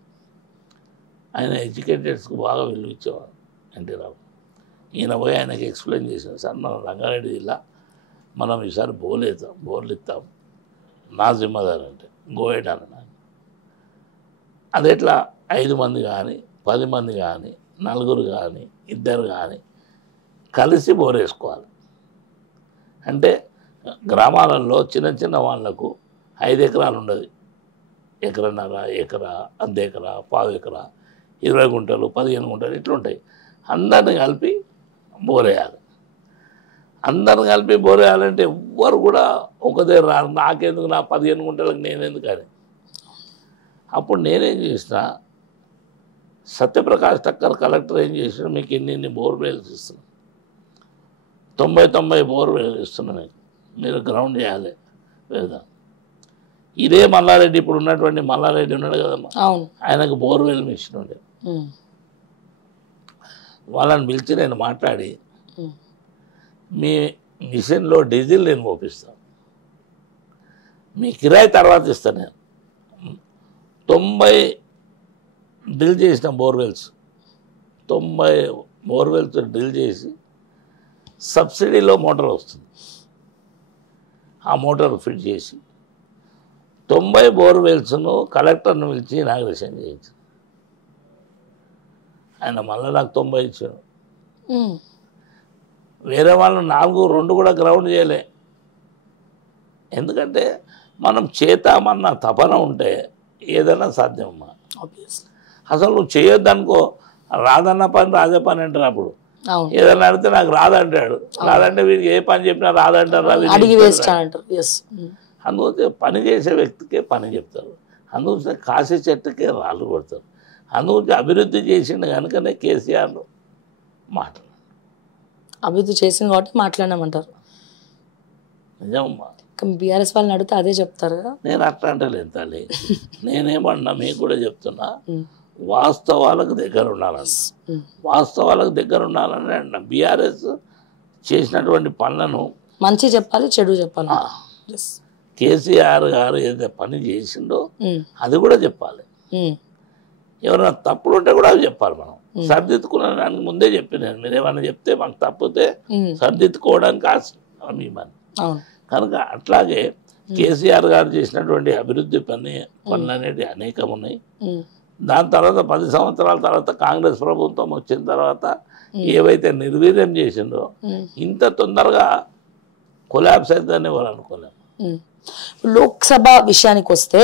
ఆయన ఎడ్యుకేటెడ్స్కి బాగా విలువ ఇచ్చేవారు ఎన్టీ రావు. ఈయన పోయి ఆయనకి ఎక్స్ప్లెయిన్ చేశాను, సార్ మన రంగారెడ్డి జిల్లా మనం ఈసారి బోర్లు ఇస్తాం, నా జిమ్మదారు అంటే గోయడ్ అన్న. అది ఎట్లా 5 మంది కానీ 10 మంది కానీ 4 కానీ 2 కానీ కలిసి బోరేసుకోవాలి. అంటే గ్రామాలలో చిన్న చిన్న వాళ్ళకు 5 ఎకరాలు ఉండదు, ఎకరన్నర, ఎకరా, అర్ధ ఎకరా, పావు ఎకరా, 20 గుంటలు, 15 గుంటలు ఇట్లుంటాయి. అందరిని కలిపి బోరేయాలి. అందరిని కలిపి బోరేయాలంటే ఎవ్వరు కూడా ఒకదే రారు. నాకెందుకు, నా 15 గుంటలకు నేనెందుకు అని. అప్పుడు నేనేం చేసిన, సత్యప్రకాష్ టక్కర్ కలెక్టర్ ఏం చేసిన, మీకు ఇన్ని బోర్వెల్స్ ఇస్తున్నాను, 90 బోర్వెల్ ఇస్తున్నాను, మీరు గ్రౌండ్ చేయాలి లేదా. ఇదే మల్లారెడ్డి, ఇప్పుడు ఉన్నటువంటి మల్లారెడ్డి ఉన్నాడు కదమ్మా, ఆయనకు బోర్వెల్ మిషన్ ఉండే. వాళ్ళని పిలిచి నేను మాట్లాడి, మీ మిషన్లో డీజిల్ నేను పోపిస్తాను, మీ కిరాయి తర్వాత ఇస్తాను. నేను 90 డ్రిల్ చేసిన బోర్వెల్స్, 90 బోర్వెల్స్ డ్రిల్ చేసి సబ్సిడీలో మోటార్ వస్తుంది, ఆ మోటార్ ఫిట్ చేసి 90 బోర్వెల్స్ను కలెక్టర్ను పిలిచి ఇనాగ్రేషన్ చేయించు. ఆయన మళ్ళీ నాకు 90 ఇచ్చాడు. వేరే వాళ్ళు 4-2 కూడా గ్రౌండ్ చేయలే. ఎందుకంటే మనం చేతామన్న తపన ఉంటే ఏదైనా సాధ్యమమ్మా. అసలు నువ్వు చేయొద్దనుకో, రాదన్న పని రాజే పని అంటారు. అప్పుడు ఏదైనా అడిగితే నాకు రాదంటాడు, రాదంటే వీరికి ఏ పని చెప్పినా రాదంటారు. అందుకే పని చేసే వ్యక్తికే పని చెప్తారు, అందుకే కాసే చెట్టుకే రాళ్ళు కొడతారు. అందుకే అభివృద్ధి చేసిండు కనుకనే కేసీఆర్ మాట్లాడు, అభివృద్ధి చేసింది కాబట్టి మాట్లాడినామంటారు. నిజమమ్మా. బీఆర్ఎస్ వాళ్ళని అడిగితే అదే చెప్తారు కదా. నేను అట్లా అంటలేదు తల్లి, నేనేమన్నా మీకు కూడా చెప్తున్నా, వాస్తవాలకు దగ్గర ఉండాలన్న, వాస్తవాలకు దగ్గర ఉండాలని అన్న. బీఆర్ఎస్ చేసినటువంటి పనులను మంచి చెప్పాలి, చెడు చెప్పాలి. కేసీఆర్ గారు ఏదైతే పని చేసిండో అది కూడా చెప్పాలి. ఎవరైనా తప్పులు ఉంటే కూడా అవి చెప్పాలి. మనం సరిదిద్దుకున్న దానికి ముందే చెప్పి నేను మీరు ఏమైనా చెప్తే మాకు తప్పితే సరిదిద్దుకోవడానికి ఆశమని. కనుక అట్లాగే కేసీఆర్ గారు చేసినటువంటి అభివృద్ధి పనులు అనేవి అనేకం ఉన్నాయి. దాని తర్వాత 10 సంవత్సరాల తర్వాత కాంగ్రెస్ ప్రభుత్వం వచ్చిన తర్వాత ఏవైతే నిర్వీర్యం చేసిండో ఇంత తొందరగా కొలాబ్స్ అవుతుందని ఎవరు అనుకోలేము. లోక్సభ విషయానికి వస్తే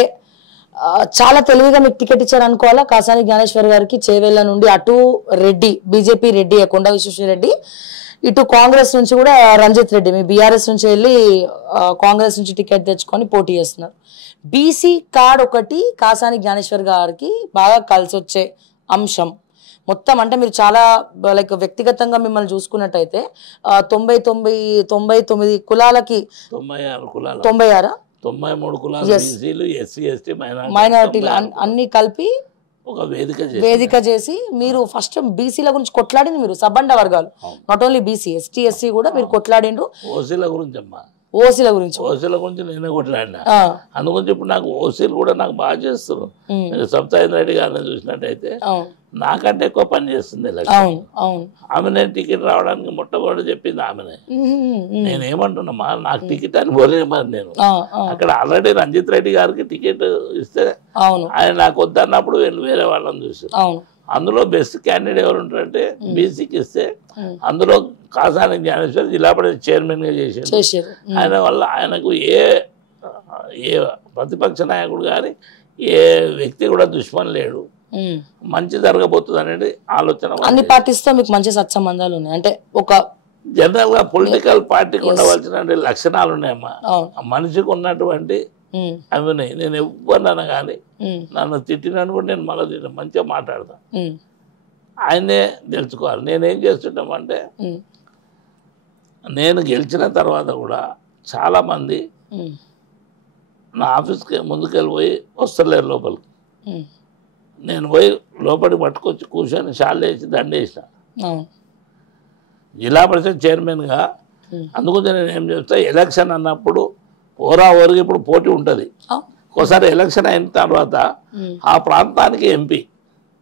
చాలా తెలివిగా మీకు టికెట్ ఇచ్చారు అనుకోవాలా. కాసాని జ్ఞానేశ్వర్ గారికి చేవేళ్ల నుండి అటు రెడ్డి బీజేపీ రెడ్డి కొండ విశ్వేశ్వరరెడ్డి, ఇటు కాంగ్రెస్ నుంచి కూడా రంజిత్ రెడ్డి మీ బీఆర్ఎస్ నుంచి వెళ్ళి కాంగ్రెస్ నుంచి టికెట్ తెచ్చుకొని పోటీ చేస్తున్నారు. బీసీ కార్డ్ ఒకటి కాసాని జ్ఞానేశ్వర్ గారికి బాగా కలిసి వచ్చే అంశం. మొత్తం అంటే మీరు చాలా లైక్ వ్యక్తిగతంగా మిమ్మల్ని చూసుకున్నట్టయితే 99 కులాలకి 96 93 కులాలు బీసీలు, ఎస్సీ, ఎస్టీ, మైనారిటీలు అన్ని కలిపి ఒక వేదిక చేసి మీరు ఫస్ట్ బీసీల గురించి కొట్లాడింది. మీరు సబ్బండ వర్గాలు, not only BC, ST, SC కూడా మీరు కొట్లాడిండ్రు. ఓసీల గురించి అమ్మా, ఓసీల గురించి నేనే కొట్లాడినా. అందుగురించి ఇప్పుడు నాకు ఓసీలు కూడా నాకు బాగా చేస్తారు. సబ్సాయి రెడ్డి గారిని చూసినట్టయితే నాకంటే ఎక్కువ పని చేస్తుంది. ఆమె నేను టికెట్ రావడానికి మొట్టమొదటి చెప్పింది ఆమెనే. నేనేమంటున్నామా నాకు టికెట్ అని పోలేదు. మరి నేను అక్కడ ఆల్రెడీ రంజిత్ రెడ్డి గారికి టికెట్ ఇస్తే ఆయన నాకు వద్దన్నప్పుడు వేరే వాళ్ళని చూసి అందులో బెస్ట్ క్యాండిడేట్ ఎవరు ఉంటారంటే బీసీకి ఇస్తే అందులో కాసాని జ్ఞానేశ్వర్ జిల్లా పరిషత్ చైర్మన్ గా చేశారు. ఆయన వల్ల ఆయనకు ఏ ప్రతిపక్ష నాయకుడు కానీ ఏ వ్యక్తి కూడా దుష్మన్ లేడు. మంచి జరగబోతుంది అనేది ఆలోచన. అన్ని పార్టీస్తో మీకు మంచి సత్సంబంధాలు ఉన్నాయి. అంటే ఒక జనరల్ గా పొలిటికల్ పార్టీకి ఉండవలసిన లక్షణాలు ఉన్నాయమ్మా. మనిషికి ఉన్నటువంటి అవి ఉన్నాయి. నేను ఎవ్వరన్నా కానీ నన్ను తిట్టినాను కూడా నేను మళ్ళీ తిట్టిన మంచిగా మాట్లాడతా. ఆయనే తెలుసుకోవాలి. నేనేం చేస్తుంటామంటే నేను గెలిచిన తర్వాత కూడా చాలామంది నా ఆఫీస్కి ముందుకెళ్ళిపోయి వస్తలేరు లోపలికి. నేను పోయి లోపలికి పట్టుకొచ్చి కూర్చొని షాల్ వేసి దండేసిన జిల్లా పరిషత్ చైర్మన్గా. అందుకని నేను ఏం చేస్తా, ఎలక్షన్ అన్నప్పుడు ఓరికి ఇప్పుడు పోటీ ఉంటుంది. ఒకసారి ఎలక్షన్ అయిన తర్వాత ఆ ప్రాంతానికి ఎంపీ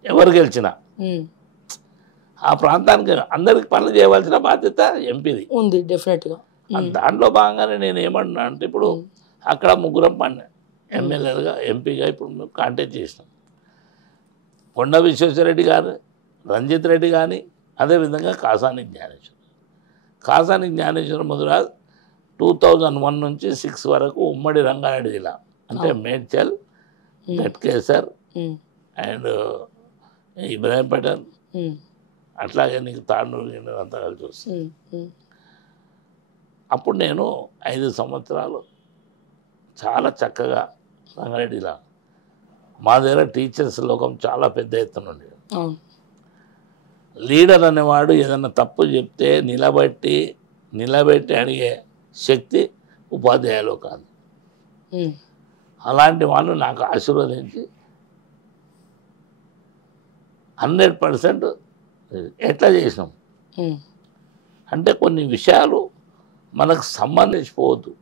ఎవరు గెలిచినా ఆ ప్రాంతానికి అందరికి పనులు చేయవలసిన బాధ్యత ఎంపీది ఉంది డెఫినెట్గా. దాంట్లో భాగంగానే నేను ఏమంటున్నా అంటే ఇప్పుడు అక్కడ ముగ్గురం పని ఎమ్మెల్యేలుగా ఎంపీగా ఇప్పుడు కాంటాక్ట్ చేసినాం. కొండ విశ్వేశ్వరరెడ్డి గారు, రంజిత్ రెడ్డి కానీ, అదేవిధంగా కాసాని జ్ఞానేశ్వర్ మొదలుగా 2001 నుంచి 6 వరకు ఉమ్మడి రంగారెడ్డి జిల్లా అంటే మేడ్చల్, గట్కేసర్ అండ్ ఇబ్రాహీంపేట, అట్లాగే నీకు తాండూరు అంతా కలిసి వస్తుంది. అప్పుడు నేను 5 సంవత్సరాలు చాలా చక్కగా రంగారెడ్డిలా మా దగ్గర టీచర్స్ లోకం చాలా పెద్ద ఎత్తున ఉండేది. లీడర్ అనేవాడు ఏదన్నా తప్పు చెప్తే నిలబెట్టి అడిగే శక్తి ఉపాధ్యాయులు కాదు. అలాంటి వాళ్ళు నాకు ఆశీర్వదించి 100% ఎట్లా చేసినాం అంటే కొన్ని విషయాలు మనకు సంబంధించిపోవద్దు,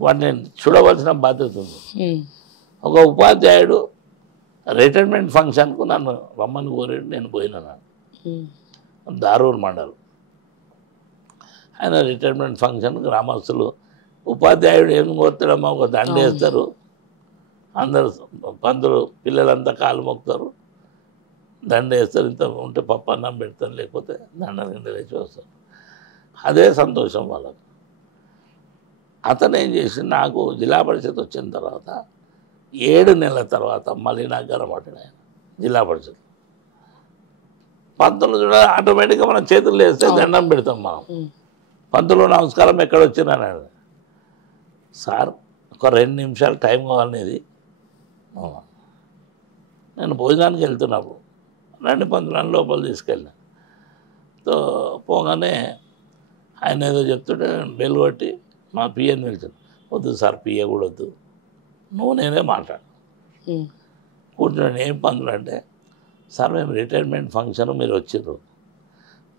వాటిని చూడవలసిన బాధ్యత ఉంది. ఒక ఉపాధ్యాయుడు రిటైర్మెంట్ ఫంక్షన్కు నన్ను రమ్మని కోరాడు. నేను పోయినా దారూర్ మండలం. ఆయన రిటైర్మెంట్ ఫంక్షన్ గ్రామస్తులు ఉపాధ్యాయుడు ఏం కోరుతాడమ్మా, ఒక దండ వేస్తారు, అందరు పంతులు పిల్లలంతా కాలు మొక్కుతారు, దండ వేస్తారు, ఇంత ఉంటే పప్పు అన్నం పెడతారు, లేకపోతే దండ నిండా లేచి వస్తారు. అదే సంతోషం వాళ్ళకు. అతను ఏం చేసి నాకు జిల్లా పరిషత్ వచ్చిన తర్వాత 7 నెలల తర్వాత మళ్ళీ నాకు గరమాటాడు ఆయన జిల్లా పరిషత్. పంతులు కూడా ఆటోమేటిక్గా మనం చేతులు వేస్తే దండం పెడతాం మనం. పంతులు నమస్కారం ఎక్కడ వచ్చినాను సార్, ఒక 2 నిమిషాలు టైం కావాలనేది. నేను భోజనానికి వెళ్తున్నప్పుడు రండి పంతులను లోపల తీసుకెళ్ళినా. సో పోగానే ఆయన ఏదో చెప్తుంటే బెల్ కొట్టి మా పిఏని పిలిచాను. వద్దు సార్, పిఏ కూడా వద్దు, నువ్వు నేనే మాట్లాడు కూర్చున్నాను. ఏం పంతులు అంటే, సార్ మేము రిటైర్మెంట్ ఫంక్షన్ మీరు వచ్చిర్రు,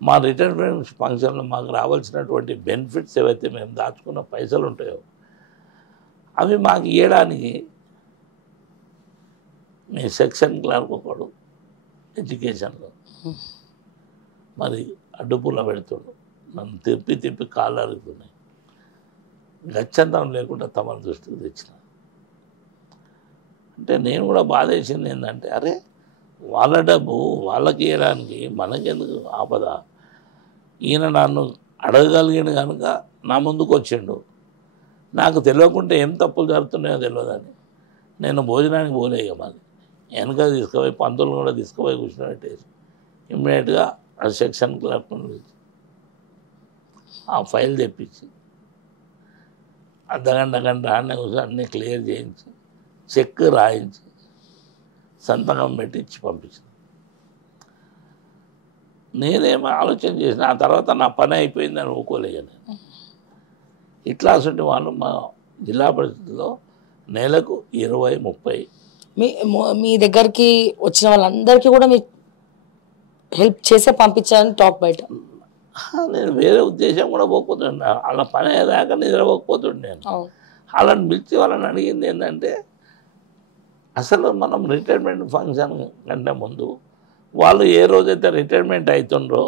మా రిటైర్మెంట్ ఫంక్షన్లో మాకు రావాల్సినటువంటి బెనిఫిట్స్ ఏవైతే మేము దాచుకున్న పైసలు ఉంటాయో అవి మాకు ఇవ్వడానికి మీ సెక్షన్ క్లర్క్ ఒకడు ఎడ్యుకేషన్లో మరి అడ్డుపుల్ల పెడుతుడు, నన్ను తిప్పి తిప్పి కాళ్ళు అరుగుతున్నాయి. గచ్చంతరం లేకుండా తమ దృష్టికి తెచ్చిన. అంటే నేను కూడా బాధేసింది ఏంటంటే, అరే వాళ్ళ డబ్బు వాళ్ళకి ఇవ్వడానికి మనకెందుకు ఆపద? ఈయన నన్ను అడగగలిగాను కనుక నా ముందుకు వచ్చిండు. నాకు తెలియకుంటే ఏం తప్పులు జరుగుతున్నాయో తెలియదని నేను భోజనానికి పోలే. ఇక మళ్ళీ వెనక తీసుకుపోయి పంతులు కూడా తీసుకుపోయి కూర్చున్నట్టేసి ఇమ్మీడియట్గా ఆ సెక్షన్ క్లర్క్ పిలిచి ఆ ఫైల్ తెప్పించి గంట ఆడనే కూర్చొని అన్నీ క్లియర్ చేయించి చెక్ రాయించి సంతకం పెట్టి ఇచ్చి పంపించింది. నేనేమో ఆలోచన చేసిన, ఆ తర్వాత నా పని అయిపోయిందని ఊకోలేక నేను. ఇట్లా అసలు వాళ్ళు మా జిల్లా పరిషత్లో నెలకు 20-30 మీ దగ్గరికి వచ్చిన వాళ్ళందరికీ కూడా మీరు హెల్ప్ చేసే పంపించాలని టాక్ బయట. నేను వేరే ఉద్దేశం కూడా పోకపోతుండే, వాళ్ళ పని అయ్యేదాకా నిద్రపోకపోతుండే నేను. వాళ్ళని పిలిచి వాళ్ళని అడిగింది ఏంటంటే, అసలు మనం రిటైర్మెంట్ ఫంక్షన్ కంటే ముందు వాళ్ళు ఏ రోజైతే రిటైర్మెంట్ అవుతుండ్రో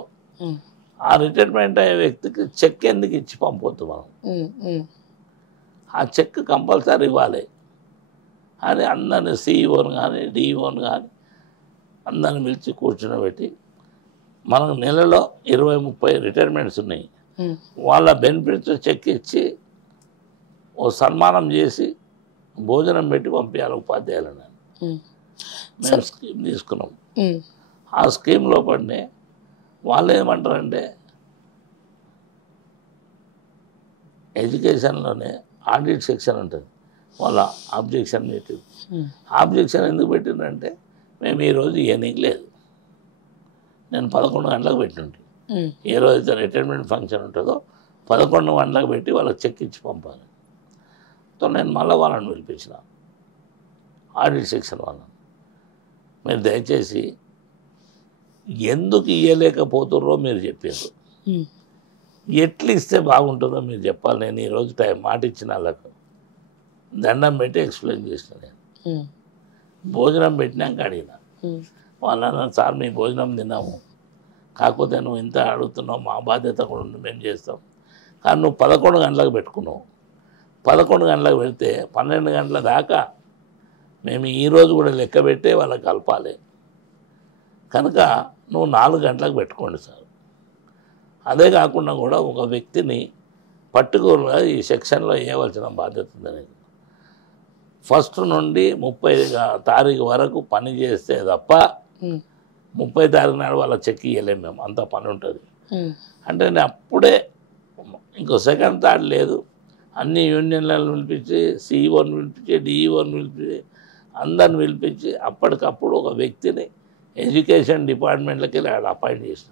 ఆ రిటైర్మెంట్ అయ్యే వ్యక్తికి చెక్ ఎందుకు ఇచ్చి పంపొద్దు మనం, ఆ చెక్ కంపల్సరీ ఇవ్వాలి అని అందరిని సిఇఓని కానీ డిఈఓని కానీ అందరిని పిలిచి కూర్చునబెట్టి, మనకు నెలలో 20-30 రిటైర్మెంట్స్ ఉన్నాయి, వాళ్ళ బెనిఫిట్స్ చెక్ ఇచ్చి ఓ సన్మానం చేసి భోజనం పెట్టి పంపించాలి ఉపాధ్యాయులను. మేము స్కీమ్ తీసుకున్నాం. ఆ స్కీమ్లో పడినే వాళ్ళు ఏమంటారంటే, ఎడ్యుకేషన్లోనే ఆడిట్ సెక్షన్ ఉంటుంది, వాళ్ళ ఆబ్జెక్షన్ పెట్టి ఆబ్జెక్షన్ ఎందుకు పెట్టిందంటే, మేము ఈరోజు ఇవ్వనీకి లేదు, నేను 11 గంటలకు పెట్టింటి, ఏ రోజైతే రిటైర్మెంట్ ఫంక్షన్ ఉంటుందో 11 గంటలకు పెట్టి వాళ్ళకి చెక్ ఇచ్చి పంపాలి. సో నేను మళ్ళీ వాళ్ళని పిలిపించిన ఆడిట్ సెక్షన్ వాళ్ళని, మీరు దయచేసి ఎందుకు ఇవ్వలేకపోతుర్రో మీరు చెప్పారు, ఎట్లు ఇస్తే బాగుంటుందో మీరు చెప్పాలి. నేను ఈరోజు మాట ఇచ్చిన వాళ్ళకు దండం పెట్టి ఎక్స్ప్లెయిన్ చేసిన. నేను భోజనం పెట్టినాక అడిగిన వాళ్ళ, సార్ మీ భోజనం తిన్నాము, కాకపోతే నువ్వు ఇంత అడుగుతున్నావు, మా బాధ్యత కూడా ఉంది, మేము చేస్తాం, కానీ నువ్వు 11 గంటలకు పెట్టుకున్నావు. 11 గంటలకు పెడితే 12 గంటల దాకా మేము ఈరోజు కూడా లెక్క పెట్టే వాళ్ళకి కలపాలి, కనుక నువ్వు 4 గంటలకు పెట్టుకోండి సార్. అదే కాకుండా కూడా ఒక వ్యక్తిని పర్టికులర్గా ఈ సెక్షన్లో వేయవలసిన బాధ్యత ఉంది. ఫస్ట్ నుండి 30 తారీఖు వరకు పని చేస్తే తప్ప 30 తారీఖు నాడు వాళ్ళ చెక్ ఇవ్వలేము మేము, అంత పని ఉంటుంది. అంటే నేను అప్పుడే ఇంకో సెకండ్ థాట్ లేదు, అన్ని యూనియన్లను పిలిపించి సిఇఓని పిలిపించి డిఈఓని పిలిపించి అందరిని పిలిపించి అప్పటికప్పుడు ఒక వ్యక్తిని ఎడ్యుకేషన్ డిపార్ట్మెంట్లకి వెళ్ళి అక్కడ అపాయింట్ చేసిన.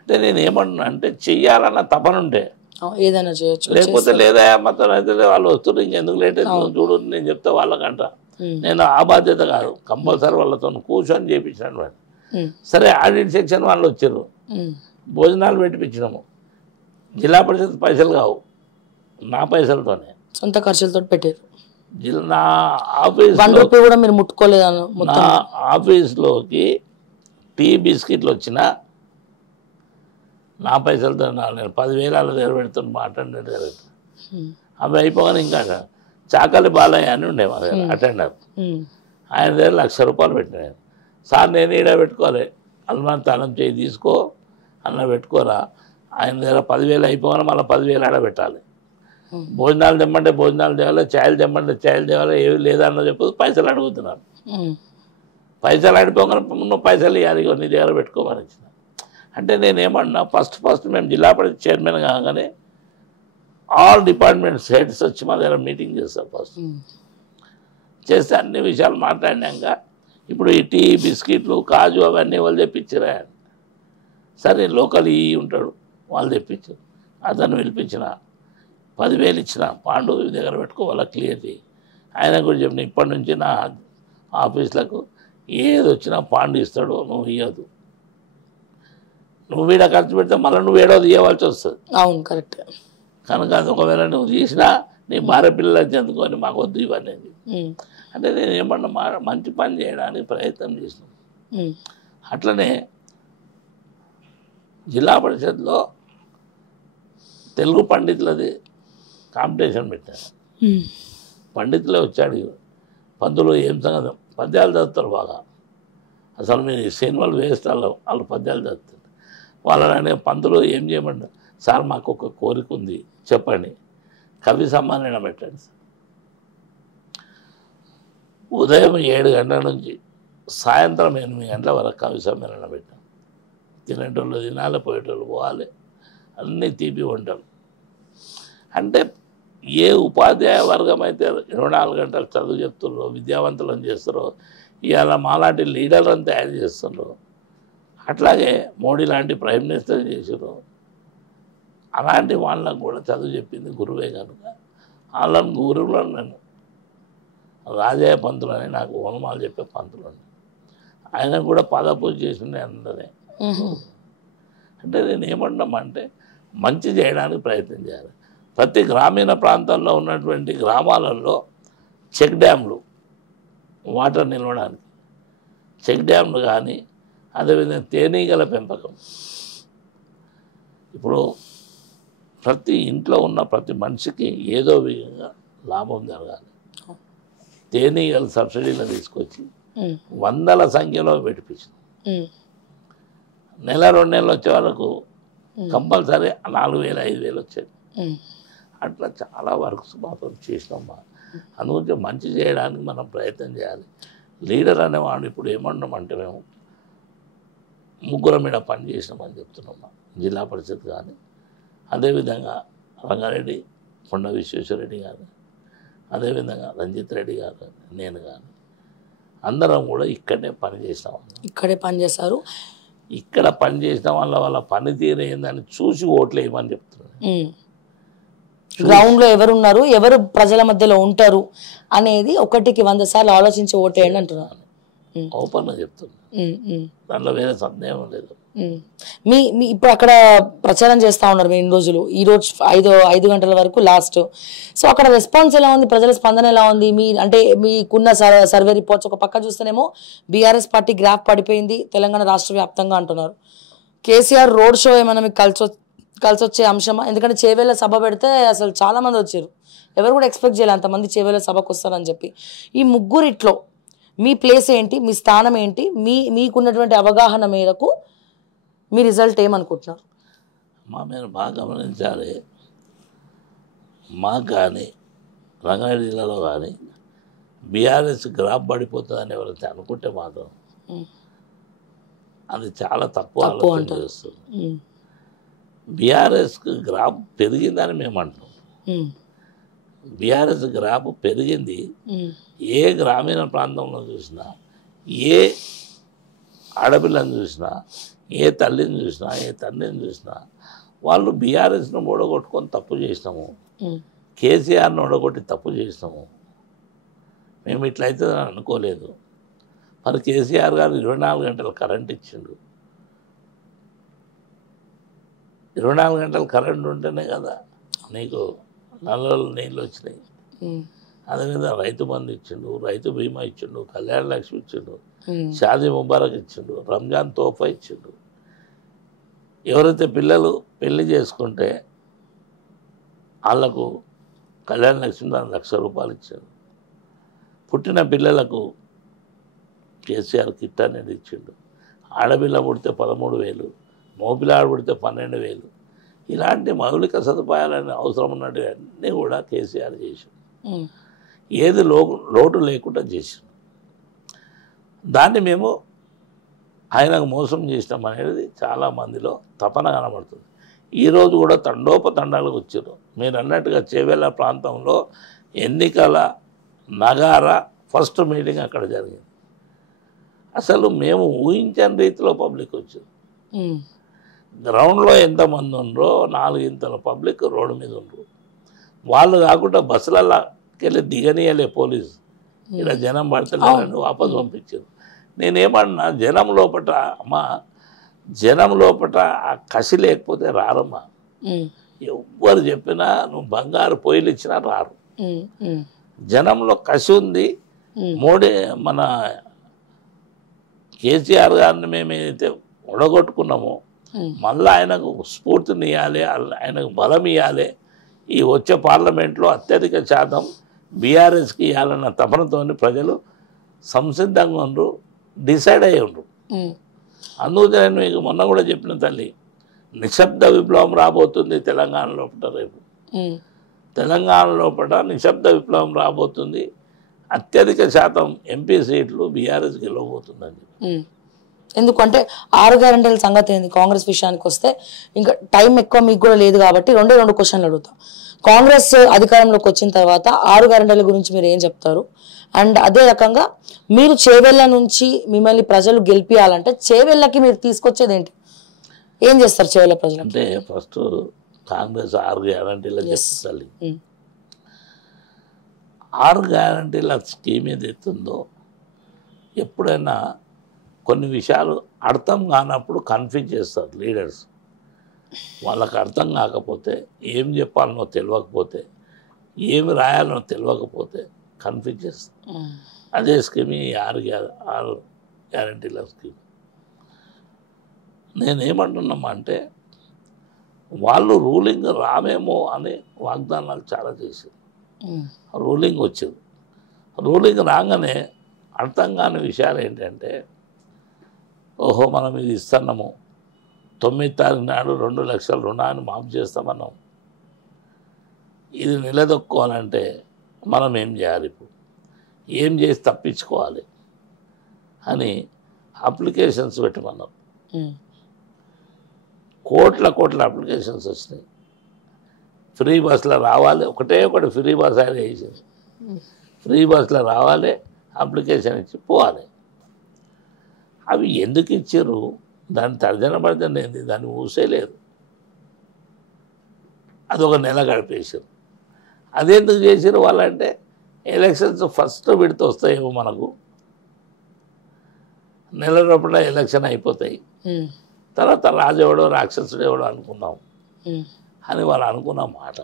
అంటే నేను ఏమన్నా అంటే చెయ్యాలన్న తపన ఉంటే ఏదైనా చేయొచ్చు, లేకపోతే లేదా మొత్తం అయితే వాళ్ళు వస్తున్నారు, ఇంకెందుకు లేట్ అవుతుందో చూడు నేను చెప్తే వాళ్ళకంట. నేను ఆ బాధ్యత కాదు, కంపల్సరీ వాళ్ళతో కూర్చొని చేయించినాను వాళ్ళు. సరే ఆడిట్ సెక్షన్ వాళ్ళు వచ్చారు, భోజనాలు పెట్టిపించినాము, జిల్లా పరిషత్ పైసలు కావు, నా పైసలతోనే సొంత ఖర్చులతో పెట్టారు. నా ఆఫీస్ కూడా మీరు ముట్టుకోలేదు. నా ఆఫీస్లోకి టీ బిస్కెట్లు వచ్చినా నా పైసలతో నేను 10,000 అలా దగ్గర పెడుతున్న మా అటెండర్ దగ్గర. అవి అయిపోగానే ఇంకా చాకలి బాలయ్య అని ఉండే మా దగ్గర అటెండర్, ఆయన దగ్గర 1,00,000 రూపాయలు పెట్టినాను. సార్ నేను ఈడ పెట్టుకోవాలి, అల్మాన్ తాళం చేయి తీసుకో అన్న పెట్టుకోరా, ఆయన దగ్గర 10,000 అయిపోగానే మళ్ళీ 10,000 ఆడ పెట్టాలి. భోజనాలు తెమ్మంటే భోజనాలు తేవాలి, ఛాయలు తెమ్మంటే ఛాయలు తేవాలి, ఏవి లేదన్న చెప్పదు, పైసలు అడుగుతున్నారు. పైసలు అడిపోగానే నువ్వు పైసలు ఇవ్వాలి, నీ దగ్గర పెట్టుకోమని ఇచ్చిన. అంటే నేనేమన్నా ఫస్ట్ మేము జిల్లా పరిషత్ చైర్మన్ కాగానే ఆల్ డిపార్ట్మెంట్స్ హెడ్స్ వచ్చి మా దగ్గర మీటింగ్ చేస్తారు. ఫస్ట్ చేస్తే అన్ని విషయాలు మాట్లాడినాక ఇప్పుడు ఈ టీ బిస్కెట్లు కాజు అవన్నీ వాళ్ళు తెప్పించారా, సరే లోకల్ ఈ ఉంటాడు వాళ్ళు తెప్పించారు, అతను పిలిపించిన 10,000 ఇచ్చిన, పాండు దగ్గర పెట్టుకో వాళ్ళ క్లియర్ చేయి. ఆయన కూడా చెప్పిన, ఇప్పటి నుంచి నా ఆఫీసులకు ఏది వచ్చినా పాండు ఇస్తాడు, నువ్వు ఇవ్వదు, నువ్వు వీడ ఖర్చు పెడితే మళ్ళీ నువ్వు ఏడోది ఇవ్వాల్సి వస్తుంది. అవును కరెక్ట్. కనుక అది ఒకవేళ నువ్వు చేసినా నీ భార్య పిల్లలు చెందుకొని మాకు వద్దు ఇవన్నీ. అంటే నేను ఏమన్నా మంచి పని చేయడానికి ప్రయత్నం చేసినాను. అట్లనే జిల్లా పరిషత్లో తెలుగు పండితులది కాంపిటీషన్ పెట్టాను. పండితులే వచ్చాడు, పంతులు ఏం సంగతి పద్యాలు చదువుతారు బాగా, అసలు మీరు సినిమాలు వేస్ట్ వాళ్ళు పద్యాలు చదువుతారు. వాళ్ళని పంతులు ఏం చేయమంటారు, సార్ మాకు ఒక కోరిక ఉంది చెప్పండి, కవి సమ్మానం పెట్టండి సార్. ఉదయం 7 గంటల నుంచి సాయంత్రం 8 గంటల వరకు కవి సమ్మేళనం పెట్టాం. తినేటోళ్ళు తినాలి, పోయేటోళ్ళు పోవాలి, అన్నీ తీపి వంటలు. అంటే ఏ ఉపాధ్యాయ వర్గం అయితే 24 గంటలు చదువు చెప్తున్నారో, విద్యావంతులను చేస్తారో, ఇవాళ మాలాంటి లీడర్లను తయారు చేస్తున్నారు. అట్లాగే మోడీ లాంటి ప్రైమ్ మినిస్టర్ చేసారు. అలాంటి వాళ్ళకు కూడా చదువు చెప్పింది గురువే కనుక వాళ్ళని గురువులను నేను రాజయ్య పంతులు అని నాకు ఓనమాలు చెప్పే పంతులు అని ఆయన కూడా పదపూజ చేసిండే అందరే. అంటే నేను ఏమంటామంటే మంచి చేయడానికి ప్రయత్నం చేయాలి. ప్రతి గ్రామీణ ప్రాంతాల్లో ఉన్నటువంటి గ్రామాలలో చెక్ డ్యామ్లు, వాటర్ నిలవడానికి చెక్ డ్యామ్లు కానీ, అదేవిధంగా తేనీగల పెంపకం. ఇప్పుడు ప్రతి ఇంట్లో ఉన్న ప్రతి మనిషికి ఏదో విధంగా లాభం జరగాలి. తేనీగల సబ్సిడీలు తీసుకొచ్చి వందల సంఖ్యలో పెట్టించింది. నెల 2 నెలలు వచ్చే వాళ్ళకు కంపల్సరీ 4,000 5,000 వచ్చేది. అట్లా చాలా వర్క్స్ మాత్రం చేసినామా. అందుగురించి మంచి చేయడానికి మనం ప్రయత్నం చేయాలి. లీడర్ అనేవాడు ఇప్పుడు ఏమన్నామంటే మేము 3 మీద పని చేసినామని చెప్తున్నామా. జిల్లా పరిషత్ కానీ, అదేవిధంగా రంగారెడ్డి కొండ విశ్వేశ్వరరెడ్డి గారు, అదేవిధంగా రంజిత్ రెడ్డి గారు, నేను కానీ అందరం కూడా ఇక్కడనే పని చేసినాం. ఇక్కడే పని చేస్తారు. ఇక్కడ పని చేసిన వాళ్ళ పనితీరు ఏందని చూసి ఓట్లు వేయమని చెప్తున్నాను. గ్రౌండ్లో ఎవరున్నారు, ఎవరు ప్రజల మధ్యలో ఉంటారు అనేది 1కి 100 సార్లు ఆలోచించి ఓటేయండి అంటున్నాను. ఓపెన్గా చెప్తున్నాను, దాంట్లో వేరే సందేహం లేదు. మీ ఇప్పుడు అక్కడ ప్రచారం చేస్తూ ఉన్నారు మీరు ఇన్ని రోజులు, ఈరోజు 5 గంటల వరకు లాస్ట్. సో అక్కడ రెస్పాన్స్ ఎలా ఉంది, ప్రజల స్పందన ఎలా ఉంది? అంటే మీకున్న సర్వే రిపోర్ట్స్ ఒక పక్క చూస్తేనేమో బీఆర్ఎస్ పార్టీ గ్రాఫ్ పడిపోయింది తెలంగాణ రాష్ట్ర వ్యాప్తంగా అంటున్నారు. కేసీఆర్ రోడ్ షో ఏమైనా మీకు కలిసి వచ్చే అంశమా? ఎందుకంటే చేవేళ్ళ సభ పెడితే అసలు చాలా మంది వచ్చారు, ఎవరు కూడా ఎక్స్పెక్ట్ చేయాలి అంతమంది చేవేళ్ళ సభకు వస్తారని చెప్పి. ఈ ముగ్గురిట్లో మీ ప్లేస్ ఏంటి, మీ స్థానం ఏంటి, మీకున్నటువంటి అవగాహన మేరకు మీ రిజల్ట్ ఏమనుకుంటున్నారు? మీరు బాగా గమనించాలి, మాకు కానీ రంగారెడ్డి జిల్లాలో కానీ బీఆర్ఎస్ గ్రాఫ్ పడిపోతుందని ఎవరైతే అనుకుంటే మాత్రం అది చాలా తక్కువ ఆలోచన చేస్తుంది. బీఆర్ఎస్కి గ్రాఫ్ పెరిగిందని మేము అంటున్నాం. బీఆర్ఎస్ గ్రాఫ్ పెరిగింది. ఏ గ్రామీణ ప్రాంతంలో చూసినా, ఏ ఆడపిల్లని చూసినా, ఏ తల్లిని చూసినా, ఏ తండ్రిని చూసినా వాళ్ళు బీఆర్ఎస్ను ఓడగొట్టుకొని తప్పు చేసినాము, కేసీఆర్ను ఓడగొట్టి తప్పు చేసినాము. మేము ఇట్లయితే అనుకోలేదు. మరి కేసీఆర్ గారు 24 గంటలు కరెంట్ ఇచ్చిండు. 24 గంటలు కరెంట్ ఉంటేనే కదా నీకు నల్లలు నీళ్ళు వచ్చినాయి. అదేవిధంగా రైతు బంధు ఇచ్చిండు, రైతు బీమా ఇచ్చిండు, కళ్యాణ లక్ష్మి ఇచ్చిండు, షాదీ ముబారక్ ఇచ్చిండు, రంజాన్ తోఫా ఇచ్చిండు. ఎవరైతే పిల్లలు పెళ్లి చేసుకుంటే వాళ్ళకు కళ్యాణ లక్ష్మి 1,00,000 రూపాయలు ఇచ్చాడు. పుట్టిన పిల్లలకు కేసీఆర్ కిట్ అనేది ఇచ్చిండు. ఆడపిల్ల పుడితే 13,000, మగపిల్లాడు పుడితే 12,000. ఇలాంటి మౌలిక సదుపాయాలని అవసరం ఉన్నట్టు అన్నీ కూడా కేసీఆర్ చేశాడు. ఏది లోటు లేకుండా చేశాడు. దాన్ని మేము ఆయనకు మోసం చేసినాం అనేది చాలామందిలో తపన కనబడుతుంది. ఈరోజు కూడా తండోపతండాలకు వచ్చారు. మీరు అన్నట్టుగా చేవేళ్ళ ప్రాంతంలో ఎన్నికల నగార ఫస్ట్ మీటింగ్ అక్కడ జరిగింది. అసలు మేము ఊహించని రీతిలో పబ్లిక్ వచ్చారు. గ్రౌండ్లో ఎంతమంది ఉండరో 4 పబ్లిక్ రోడ్డు మీద ఉండరు. వాళ్ళు కాకుండా బస్సులకి వెళ్ళి దిగనీయలే పోలీసు. ఇలా జనం పడతలేదని వాపసు పంపించారు. నేనేమన్నా జనం లోపల ఆ కసి లేకపోతే రారమ్మా. ఎవ్వరు చెప్పినా నువ్వు బంగారు పొయ్యిలు ఇచ్చినా రారు. జనంలో కసి ఉంది. మోడీ మన కేసీఆర్ గారిని మేమైతే ఒడగొట్టుకున్నామో మళ్ళీ ఆయనకు స్ఫూర్తిని ఇవ్వాలి, ఆయనకు బలం ఇవ్వాలి. ఈ వచ్చే పార్లమెంట్లో అత్యధిక శాతం బీఆర్ఎస్కి ఇవ్వాలన్న తపనతో ప్రజలు సంసిద్ధంగా ఉండరు, డిసైడ్ అయ్యి ఉండరు. అందుకు నేను మీకు మొన్న కూడా చెప్పిన తల్లి, నిశ్శబ్ద విప్లవం రాబోతుంది తెలంగాణ లోపల. రేపు తెలంగాణ లోపల నిశ్శబ్ద విప్లవం రాబోతుంది. అత్యధిక శాతం ఎంపీ సీట్లు బీఆర్ఎస్ గెలవబోతుందండి. ఎందుకంటే 6 గ్యారెంటీల సంగతి ఏంది కాంగ్రెస్ విషయానికి వస్తే, ఇంకా టైం ఎక్కువ మీకు కూడా లేదు కాబట్టి 2 క్వశ్చన్లు అడుగుతాం. కాంగ్రెస్ అధికారంలోకి వచ్చిన తర్వాత 6 గ్యారెంటీల గురించి మీరు ఏం చెప్తారు? అండ్ అదే రకంగా మీరు చేవెళ్ళ నుంచి మిమ్మల్ని ప్రజలు గెలిపియాలంటే చేవెళ్ళకి మీరు తీసుకొచ్చేది ఏంటి? ఏం చేస్తారు చేవెళ్ళ ప్రజలు? అంటే ఫస్ట్ కాంగ్రెస్ 6 గ్యారెంటీలు చెప్తాలి. 6 గ్యారెంటీల స్కీమ్ ఏదైతుందో ఎప్పుడైనా కొన్ని విషయాలు అర్థం కానప్పుడు కన్ఫ్యూజ్ చేస్తారు లీడర్స్. వాళ్ళకి అర్థం కాకపోతే, ఏం చెప్పాలనో తెలియకపోతే, ఏమి రాయాలనో తెలియకపోతే కన్ఫ్యూజ్ చేస్తారు. అదే స్కీమ్ ఈ 6 గ్యారెంటీల స్కీమ్. నేనేమంటున్నామా అంటే, వాళ్ళు రూలింగ్ రామేమో అనే వాగ్దానాలు చాలా చేశారు. రూలింగ్ వచ్చింది. రూలింగ్ రాగానే అర్థం కాని విషయాలు ఏంటంటే, ఓహో మనం ఇది ఇస్తున్నాము, 9వ తారీఖు నాడు 2 లక్షల రుణాన్ని మాఫ్ చేస్తామన్నాం. ఇది నిలదొక్కోవాలంటే మనం ఏం చేయాలి, ఇప్పుడు ఏం చేసి తప్పించుకోవాలి అని అప్లికేషన్స్ పెట్టమన్నారు. కోట్ల అప్లికేషన్స్ వచ్చినాయి. ఫ్రీ బస్సులో రావాలి, ఒకటి ఫ్రీ బస్ ఆయన వేసింది. ఫ్రీ బస్సులో రావాలి, అప్లికేషన్ ఇచ్చి పోవాలి. అవి ఎందుకు ఇచ్చారు? దాన్ని తర్జన పడితే దాన్ని ఊసేలేదు. అదొక నెల గడిపేసారు. అదెందుకు చేసారు వాళ్ళంటే, ఎలక్షన్స్ ఫస్ట్ విడత వస్తాయేమో మనకు, నెల లోపల ఎలక్షన్ అయిపోతాయి, తర్వాత రాజెవడో రాక్షసుడు ఎవడో అనుకున్నాం అని వాళ్ళు అనుకున్న మాట.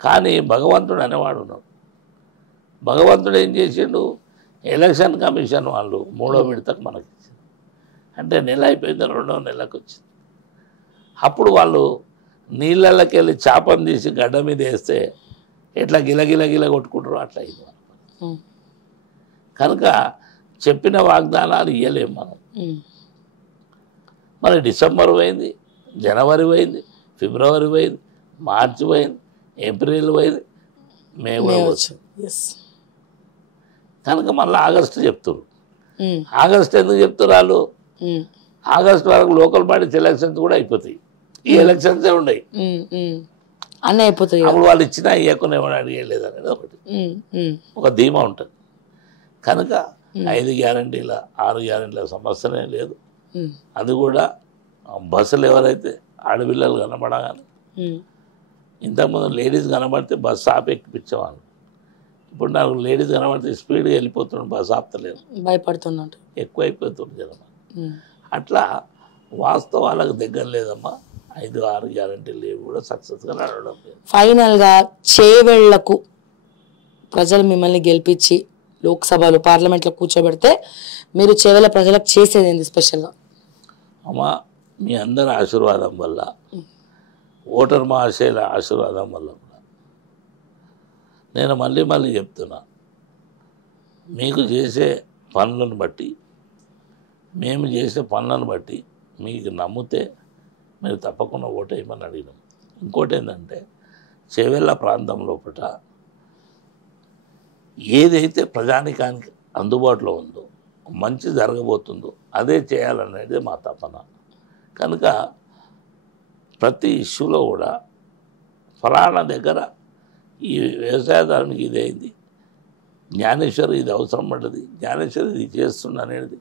కానీ భగవంతుడు అనేవాడు ఉన్నాడు. భగవంతుడు ఏం చేసిండు? ఎలక్షన్ కమిషన్ వాళ్ళు 3వ విడతకు మనకి ఇచ్చింది. అంటే నెల అయిపోయింది, 2వ నెలకు వచ్చింది. అప్పుడు వాళ్ళు నీళ్ళకి వెళ్ళి చేపను తీసి గడ్డ మీద వేస్తే ఎట్లా గిలగిల కొట్టుకుంటారో అట్లా అయింది. కనుక చెప్పిన వాగ్దానాలు ఇవ్వలేము మనం. మరి డిసెంబర్ పోయింది, జనవరి పోయింది, ఫిబ్రవరి పోయింది, మార్చి పోయింది, ఏప్రిల్ పోయింది, మే కూడా వచ్చింది. కనుక మళ్ళీ ఆగస్టు చెప్తున్నారు. ఆగస్టు ఎందుకు చెప్తారు వాళ్ళు? ఆగస్టు వరకు లోకల్ బాడీస్ ఎలక్షన్స్ కూడా అయిపోతాయి. ఈ ఎలక్షన్సే ఉన్నాయి, అన్నీ అయిపోతాయి. అప్పుడు వాళ్ళు ఇచ్చినా ఇవ్వకుండా ఏమైనా అడిగేయలేదు అనేది ఒకటి, ఒక ధీమా ఉంటుంది. కనుక 5 గ్యారెంటీల 6 గ్యారెంటీల సమస్యనే లేదు. అది కూడా బస్సులు ఎవరైతే ఆడపిల్లలు కనబడగానే, ఇంతకుముందు లేడీస్ కనబడితే బస్సు ఆపి ఎక్కిపించేవాళ్ళు. ఇప్పుడు నాకు లేడీస్ కనబడితే స్పీడ్గా వెళ్ళిపోతున్నాడు, బస్సు ఆపుతలేదు, భయపడుతున్నట్టు ఎక్కువ అయిపోతుంది జనం. అట్లా వాస్తవాలకు దగ్గర లేదమ్మా. 5-6 గ్యారెంటీలు లేవు కూడా సక్సెస్గా నడవడం లేదు. ఫైనల్గా చేవెళ్లకు ప్రజలు మిమ్మల్ని గెలిపించి లోక్సభలో పార్లమెంట్లో కూర్చోబెడితే మీరు చేవెళ్ళ ప్రజలకు చేసేది ఏంది స్పెషల్గా? అమ్మా, మీ అందరి ఆశీర్వాదం వల్ల, ఓటర్ మహాశయుల ఆశీర్వాదం వల్ల కూడా నేను మళ్ళీ చెప్తున్నా, మీకు చేసే పనులను బట్టి, మేము చేసే పనులను బట్టి మీకు నమ్మితే మీరు తప్పకుండా ఓటేయమని అడిగినాం. ఇంకోటి ఏంటంటే, చేవెళ్ళ ప్రాంతం లోపల ఏదైతే ప్రజానికానికి అందుబాటులో ఉందో, మంచి జరగబోతుందో అదే చేయాలనేది మా తపన. కనుక ప్రతి ఇష్యూలో కూడా ఫలానా దగ్గర ఈ వ్యవసాయదారునికి ఇదైంది, జ్ఞానేశ్వరి ఇది అవసరం పడ్డది, జ్ఞానేశ్వరి ఇది చేస్తుంది అనేది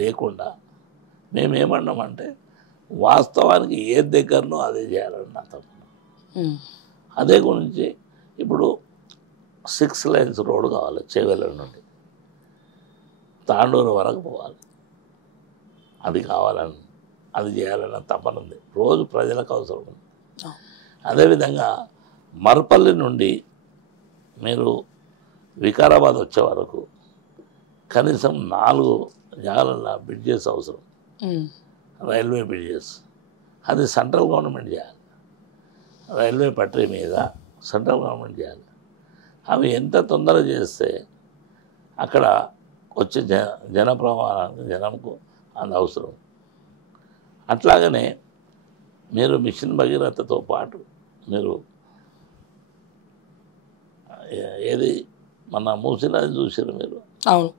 లేకుండా మేమేమన్నామంటే, వాస్తవానికి ఏ దగ్గరనో అదే చేయాలని నా తపన. అదే గురించి ఇప్పుడు 6 lanes రోడ్డు కావాలి, చేవెళ్ళ నుండి తాండూరు వరకు పోవాలి. అది కావాలని, అది చేయాలన్న తపన ఉంది. రోజు ప్రజలకు అవసరం ఉంది. అదేవిధంగా మరపల్లి నుండి మీరు వికారాబాద్ వచ్చే వరకు కనీసం 4 జాగాల బ్రిడ్జెస్ అవసరం, రైల్వే బ్రిడ్జెస్. అది సెంట్రల్ గవర్నమెంట్ చేయాలి. రైల్వే పట్రీ మీద సెంట్రల్ గవర్నమెంట్ చేయాలి. అవి ఎంత తొందరగా చేస్తే అక్కడ వచ్చే జన ప్రవాహానికి జనంకు అది అవసరం. అట్లాగనే మీరు మిషన్ భగీరథతో పాటు మీరు ఏది మన మూసీ నది చూసారు మీరు? అవును,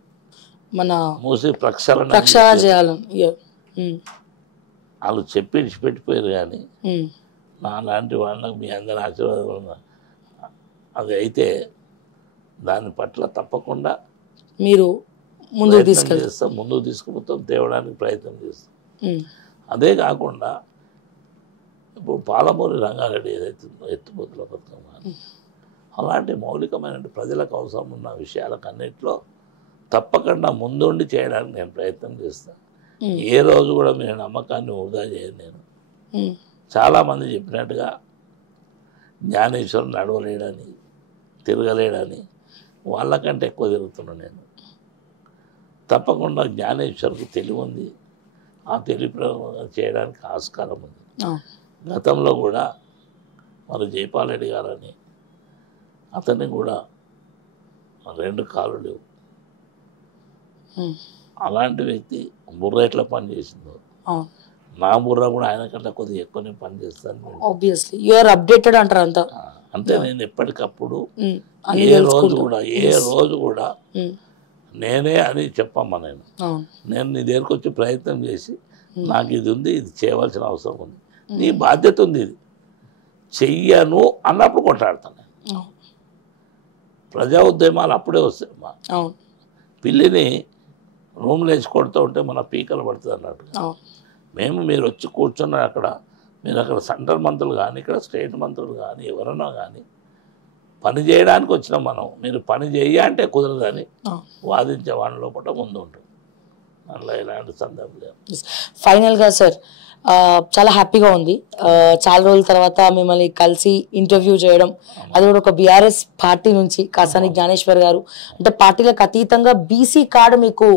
మన మూసీ ప్రక్షాళన చేయాలని వాళ్ళు చెప్పి పెట్టిపోయారు. కానీ నా లాంటి వాళ్ళకి మీ అందరి ఆశీర్వాదం అది అయితే దాని పట్ల తప్పకుండా మీరు ముందుకు చేస్తాం, ముందుకు తీసుకుపోతాం, తేవడానికి ప్రయత్నం చేస్తాం. అదే కాకుండా ఇప్పుడు పాలమూరి రంగారెడ్డి ఏదైతే ఎత్తుపోతుల పథకం అలాంటి మౌలికమైన ప్రజలకు అవసరం ఉన్న విషయాలకన్నింటిలో తప్పకుండా ముందుండి చేయడానికి నేను ప్రయత్నం చేస్తాను. ఏ రోజు కూడా మీరు నమ్మకాన్ని వృధా చేయను. నేను చాలామంది చెప్పినట్టుగా జ్ఞానేశ్వరుని నడవలేడని, తిరగలేడని, వాళ్ళకంటే ఎక్కువ తిరుగుతున్నాను నేను. తప్పకుండా జ్ఞానేశ్వరుకు తెలివి ఉంది, ఆ తెలివి చేయడానికి ఆస్కారం ఉంది. గతంలో కూడా మరి జైపాల్ రెడ్డి గారని అతన్ని కూడా 2 కాళ్ళు లేవు. అలాంటి వ్యక్తి బుర్ర ఎట్లా పని చేసిందో నా బుర్ర కూడా ఆయన కంటే కొద్దిగా ఎక్కువనే పని చేస్తాను. ఆబ్వియస్లీ యు ఆర్ అప్డేటెడ్ అంటారు అంతా. అంతే, నేను ఎప్పటికప్పుడు ఏ రోజు కూడా నేనే అని చెప్పమ్మా. నేను నీ దగ్గరకు వచ్చి ప్రయత్నం చేసి నాకు ఇది ఉంది, ఇది చేయవలసిన అవసరం ఉంది, నీ బాధ్యత ఉంది, ఇది చెయ్యను అన్నప్పుడు కొట్లాడతాను. ప్రజా ఉద్యమాలు అప్పుడే వస్తాయి. మా పిల్లిని రూమ్లో వేసి కొడుతూ ఉంటే మన పీకలు పడుతుంది అన్నట్టుగా మీరు వచ్చి కూర్చున్న అక్కడ, మీరు అక్కడ సెంట్రల్ మంత్రులు కానీ ఇక్కడ స్టేట్ మంత్రులు కానీ ఎవరైనా కానీ పని చేయడానికి వచ్చినాం మనం. మీరు పని చేయాలంటే కుదరదని వాదించే వాళ్ళ లోపల ముందు ఉంటుంది. అట్లా ఇలాంటి సందర్భం లేదు. ఫైనల్గా సార్ చాలా హ్యాపీగా ఉంది. చాలా రోజుల తర్వాత మిమ్మల్ని కలిసి ఇంటర్వ్యూ చేయడం, అది కూడా ఒక బీఆర్ఎస్ పార్టీ నుంచి కాసాని జ్ఞానేశ్వర్ గారు. అంటే పార్టీలకు అతీతంగా బీసీ కార్డు మీకు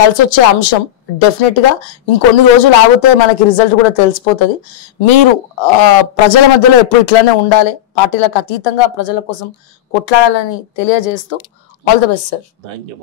కలిసి వచ్చే అంశం. డెఫినెట్గా ఇంకొన్ని రోజులు ఆగితే మనకి రిజల్ట్ కూడా తెలిసిపోతుంది. మీరు ప్రజల మధ్యలో ఎప్పుడు ఇట్లానే ఉండాలి, పార్టీలకు అతీతంగా ప్రజల కోసం కొట్లాడాలని తెలియజేస్తూ all the best sir. Thank you.